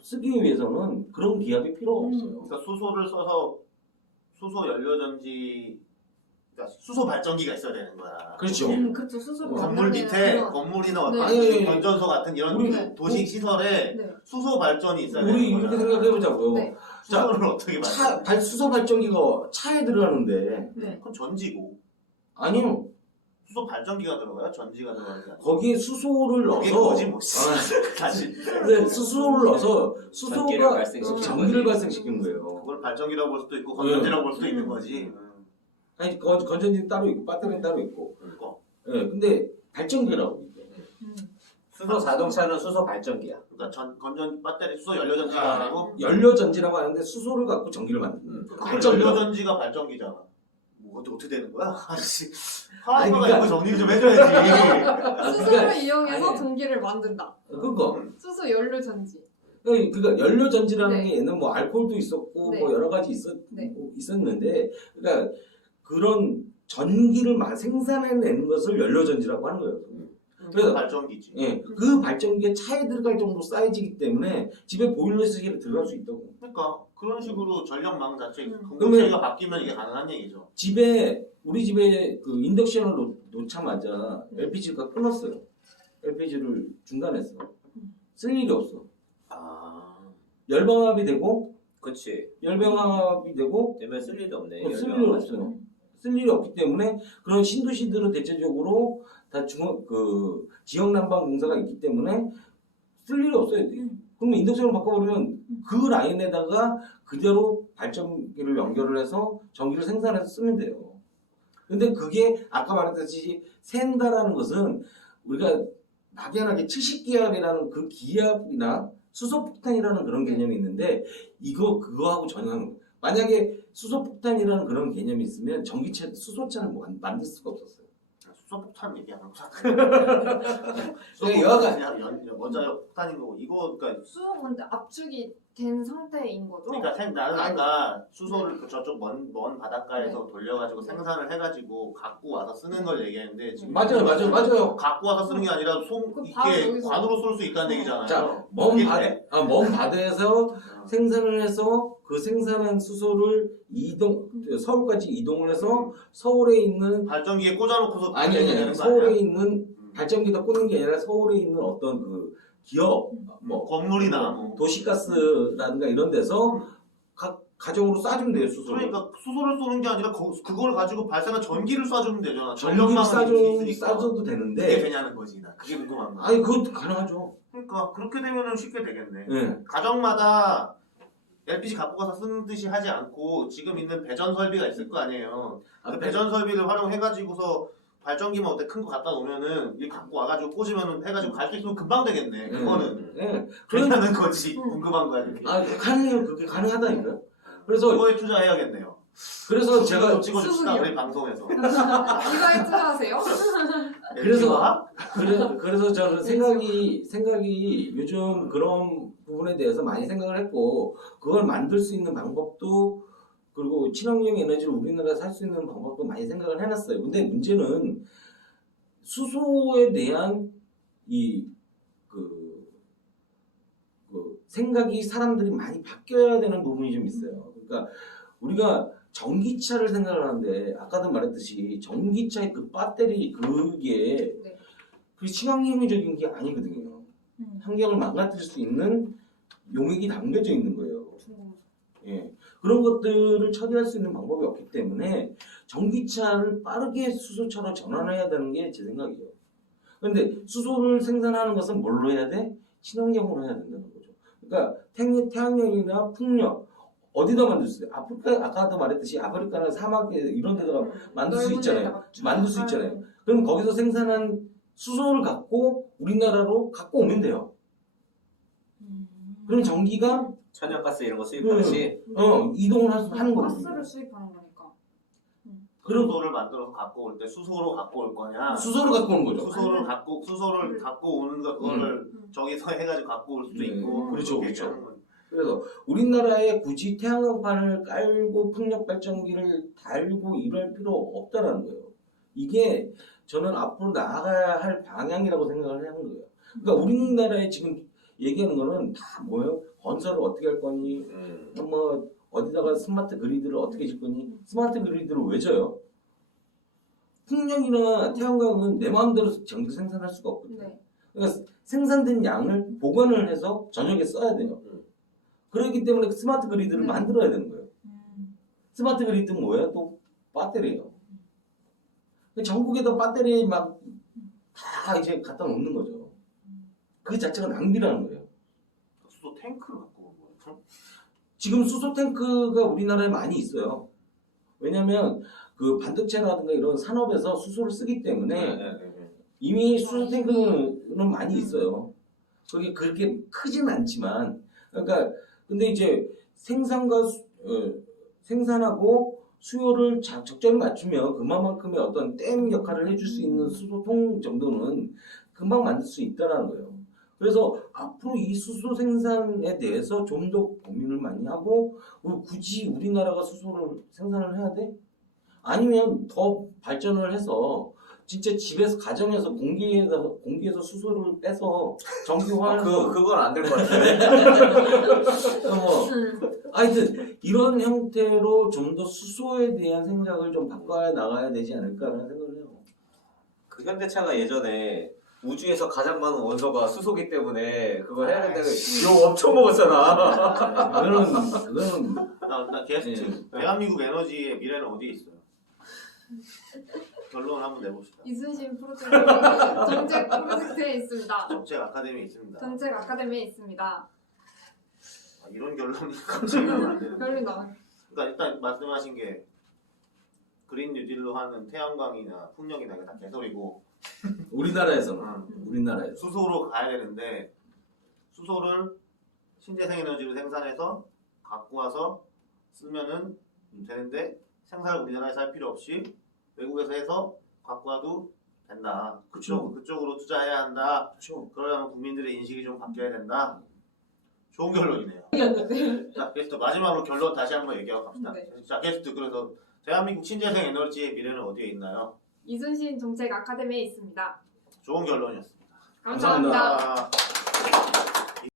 쓰기 위해서는 그런 기압이 필요가 없어요. 그러니까 수소를 써서 수소 연료전지 그러니까 수소 발전기가 있어야 되는 거야. 그렇죠. 그쵸. 수소를 건물 만들어내는 밑에 그런- 건물이나 네. 아니, 건전소 같은 이런 우리- 도시 시설에 네. 수소 발전이 있어야 우리 되는 거야. 이렇게 생각해보자고요. 네. 수소를 어떻게 만들어? 수소 발전기가 차에 들어가는데 네. 그건 전지고 아니요 수소 발전기가 들어가요? 전지가 들어가는 게 아니라. 거기에 수소를 그게 넣어서 뭐지 뭐. 다시 근데 수소를 넣어서 전기를 수소가 발생시키는 전기를 거지. 발생시킨 거예요. 그걸 발전기라고 볼 수도 있고 건전지라고 볼 수도 있는 거지. 아니 건전지는 따로 있고 배터리는 따로 있고. 그러니까 예, 근데 발전기라고 이게. 수소 자동차는 수소 발전기야. 건전 배터리 수소 연료전지가 아니고 연료전지라고 하는데 수소를 갖고 전기를 만드는. 그걸 연료전지가 발전기잖아. 뭐 어떻게 되는 거야? 아저씨 화학과가 그러니까- 이거 정리 좀 해줘야지. 수소를 이용해서 아니. 전기를 만든다. 그거. 수소 연료 전지. 그러니까 연료전지라는 네. 게 얘는 뭐 알코올도 있었고 네. 뭐 여러 가지 네. 있었는데 그러니까 그런 전기를 생산해내는 것을 연료전지라고 하는 거예요. 그래서 발전기지. 예, 그 발전기에 차에 들어갈 정도 사이즈이기 때문에 집에 보일러 시설에 들어갈 수 있다고. 그러니까 그런 식으로 전력망 자체 음. 공급체가 바뀌면 이게 가능한 얘기죠. 우리 집에 그 인덕션을 놓자마자 LPG가 끊었어요. LPG를 중단했어. 쓸 일이 없어. 아 열방압이 되고 그치. 열방압이 되고 때문에 쓸 일이 없네. 쓸 일이 없어요. 쓸 일이 없기 때문에 그런 신도시들은 대체적으로 다 지역 난방 공사가 있기 때문에 쓸 일이 없어요. 그러면 인덕션을 바꿔버리면 그 라인에다가 그대로 발전기를 연결을 해서 전기를 생산해서 쓰면 돼요. 근데 그게 아까 말했듯이 샌다라는 것은 우리가 막연하게 70기압이라는 그 기압이나 수소폭탄이라는 그런 개념이 있는데 그거하고 전혀 상관. 만약에 수소폭탄이라는 그런 개념이 있으면 수소차를 만들 수가 없었어요. 수소폭탄 얘기하는 거잖아. 여하간 원자력 폭탄인 거고 이거 그러니까 수소가 근데 압축이 된 상태인 거죠? 그러니까 나는 아까 수소를 그 저쪽 먼 바닷가에서 돌려가지고 생산을 해가지고 갖고 와서 쓰는 걸 얘기했는데 지금 맞아요. 갖고 와서 쓰는 게 아니라 바로 이게 여기서. 관으로 쏠 수 있다는 얘기잖아요. 자, 그게 돼? 먼 바다에서 생산을 해서 그 생산한 수소를 서울까지 이동을 해서 서울에 있는 발전기에 꽂아놓고서 아니 되는 거 서울에 아니야? 있는 발전기다 꽂는 게 아니라 서울에 있는 어떤 그 기업 뭐 건물이나 뭐. 도시가스라든가 이런 데서 가정으로 쏴주면 돼요 수소를. 그러니까 수소를 쏘는 게 아니라 그걸 가지고 발생한 전기를 쏴주면 되잖아. 전기를 전력망을 있으니까. 쏴줘도 그게 되는데 되냐는 거지. 나 그게 궁금한 거야. 아니 그것도 가능하죠. 그러니까 그렇게 되면은 쉽게 되겠네. 예. 가정마다 LPG 갖고 가서 쓰는 듯이 하지 않고 지금 있는 배전 설비가 있을 거 아니에요. 그 배전 설비를 활용해가지고서 발전기만 어때 큰 거 갖다 놓으면은 일 갖고 와가지고 꽂으면은 해가지고 갈 수 있으면 금방 되겠네. 그거는 예. 그러냐는 거지. 궁금한 거야. 이렇게. 가능해요. 그게 가능하다니까. 그래서 그거에 투자해야겠네요. 제가 찍어줍시다 우리 방송에서. 이거에 투자하세요? 그래서 저는 생각이 요즘 그런 부분에 대해서 많이 생각을 했고 그걸 만들 수 있는 방법도 그리고 친환경 에너지를 우리나라에 살 수 있는 방법도 많이 생각을 해놨어요. 근데 문제는 수소에 대한 생각이 사람들이 많이 바뀌어야 되는 부분이 좀 있어요. 그러니까 우리가 전기차를 생각을 하는데 아까도 말했듯이 전기차의 그 배터리 그게 네. 그 친환경적인 게 아니거든요. 환경을 망가뜨릴 수 있는 용액이 담겨져 있는 거예요. 예. 그런 것들을 처리할 수 있는 방법이 없기 때문에 전기차를 빠르게 수소차로 전환해야 되는 게 제 생각이에요. 그런데 수소를 생산하는 것은 뭘로 해야 돼? 친환경으로 해야 된다는 거죠. 그러니까 태양력이나 풍력 어디다 만들 수 있어요? 아프리카 아까도 말했듯이 아프리카나 사막에 이런 데다가 만들 수 있잖아요. 만들 수 있잖아요. 그럼 거기서 생산한 수소를 갖고 우리나라로 갖고 오면 돼요. 그럼 전기가 천연가스 이런 거 수입하듯이 이동을 하는 거거든요. 가스를 수입하는 거니까. 그럼 수소를 만들어서 갖고 올 때 수소로 갖고 올 거냐? 수소를 갖고 오는 거죠. 수소를 갖고 오는 거 그거를 저기서 해가지고 갖고 올 수도 있고. 그렇죠, 그렇게 그렇죠. 하는 거지. 그래서 우리나라에 굳이 태양광판을 깔고 풍력 발전기를 달고 이럴 필요 없다라는 거예요. 이게 저는 앞으로 나아가야 할 방향이라고 생각을 하는 거예요. 그러니까 우리나라에 지금 얘기하는 거는 다 뭐예요? 건설을 어떻게 할 거니? 뭐 어디다가 스마트 그리드를 어떻게 질 거니? 스마트 그리드를 왜 져요? 풍력이나 태양광은 내 마음대로 전기 생산할 수가 없거든요. 네. 그러니까 생산된 양을 보관을 해서 저녁에 써야 돼요. 그렇기 때문에 스마트 그리드를 만들어야 되는 거예요. 스마트 그리드는 뭐예요? 또 배터리예요. 전국에다 배터리 막 다 이제 갖다 놓는 거죠. 그 자체가 낭비라는 거예요. 수소 탱크를 갖고 온 거예요. 지금 수소 탱크가 우리나라에 많이 있어요. 왜냐하면 그 반도체라든가 이런 산업에서 수소를 쓰기 때문에 이미 수소 탱크는 많이 있어요. 그게 그렇게 크진 않지만, 그러니까 근데 이제 생산하고 수요를 적절히 맞추면 그만큼의 어떤 댐 역할을 해줄 수 있는 수소통 정도는 금방 만들 수 있다는 거예요. 그래서 앞으로 이 수소 생산에 대해서 좀 더 고민을 많이 하고 굳이 우리나라가 수소를 생산을 해야 돼? 아니면 더 발전을 해서 진짜 집에서 가정에서 공기에서 수소를 빼서 정기화해서 그건 안 될 것 같은데. 하여튼 이런 형태로 좀 더 수소에 대한 생각을 좀 바꿔 나가야 되지 않을까라는 생각을 해요. 그 현대차가 예전에 우주에서 가장 많은 원소가 수소기 때문에 그걸 해야 된다고 욕 엄청 먹었잖아. 그거는 나 게스트. 대한민국 에너지의 미래는 어디에 있어요? 결론 한번 내봅시다. 이순신 프로젝트 정책 프로젝트에 있습니다. 정책 아카데미에 있습니다. 정책 아카데미에 있습니다. 이런 결론이 갑자기 나면 안 되는데. 결론 나와. 그러니까 일단 말씀하신 게 그린 뉴딜로 하는 태양광이나 풍력이나 이게 다 개소리고 우리나라에서는 수소로 가야 되는데 수소를 신재생 에너지로 생산해서 갖고 와서 쓰면은 되는데 생산을 우리나라에서 할 필요 없이 외국에서 해서 갖고 와도 된다. 그쪽으로 투자해야 한다. 그렇죠. 그러려면 국민들의 인식이 좀 바뀌어야 된다. 좋은 결론이네요. 자, 게스트 마지막으로 결론 다시 한번 얘기하고 갑시다. 네. 자, 게스트 그래서 대한민국 신재생 에너지의 미래는 어디에 있나요? 이순신 정책 아카데미에 있습니다. 좋은 결론이었습니다. 감사합니다. 감사합니다.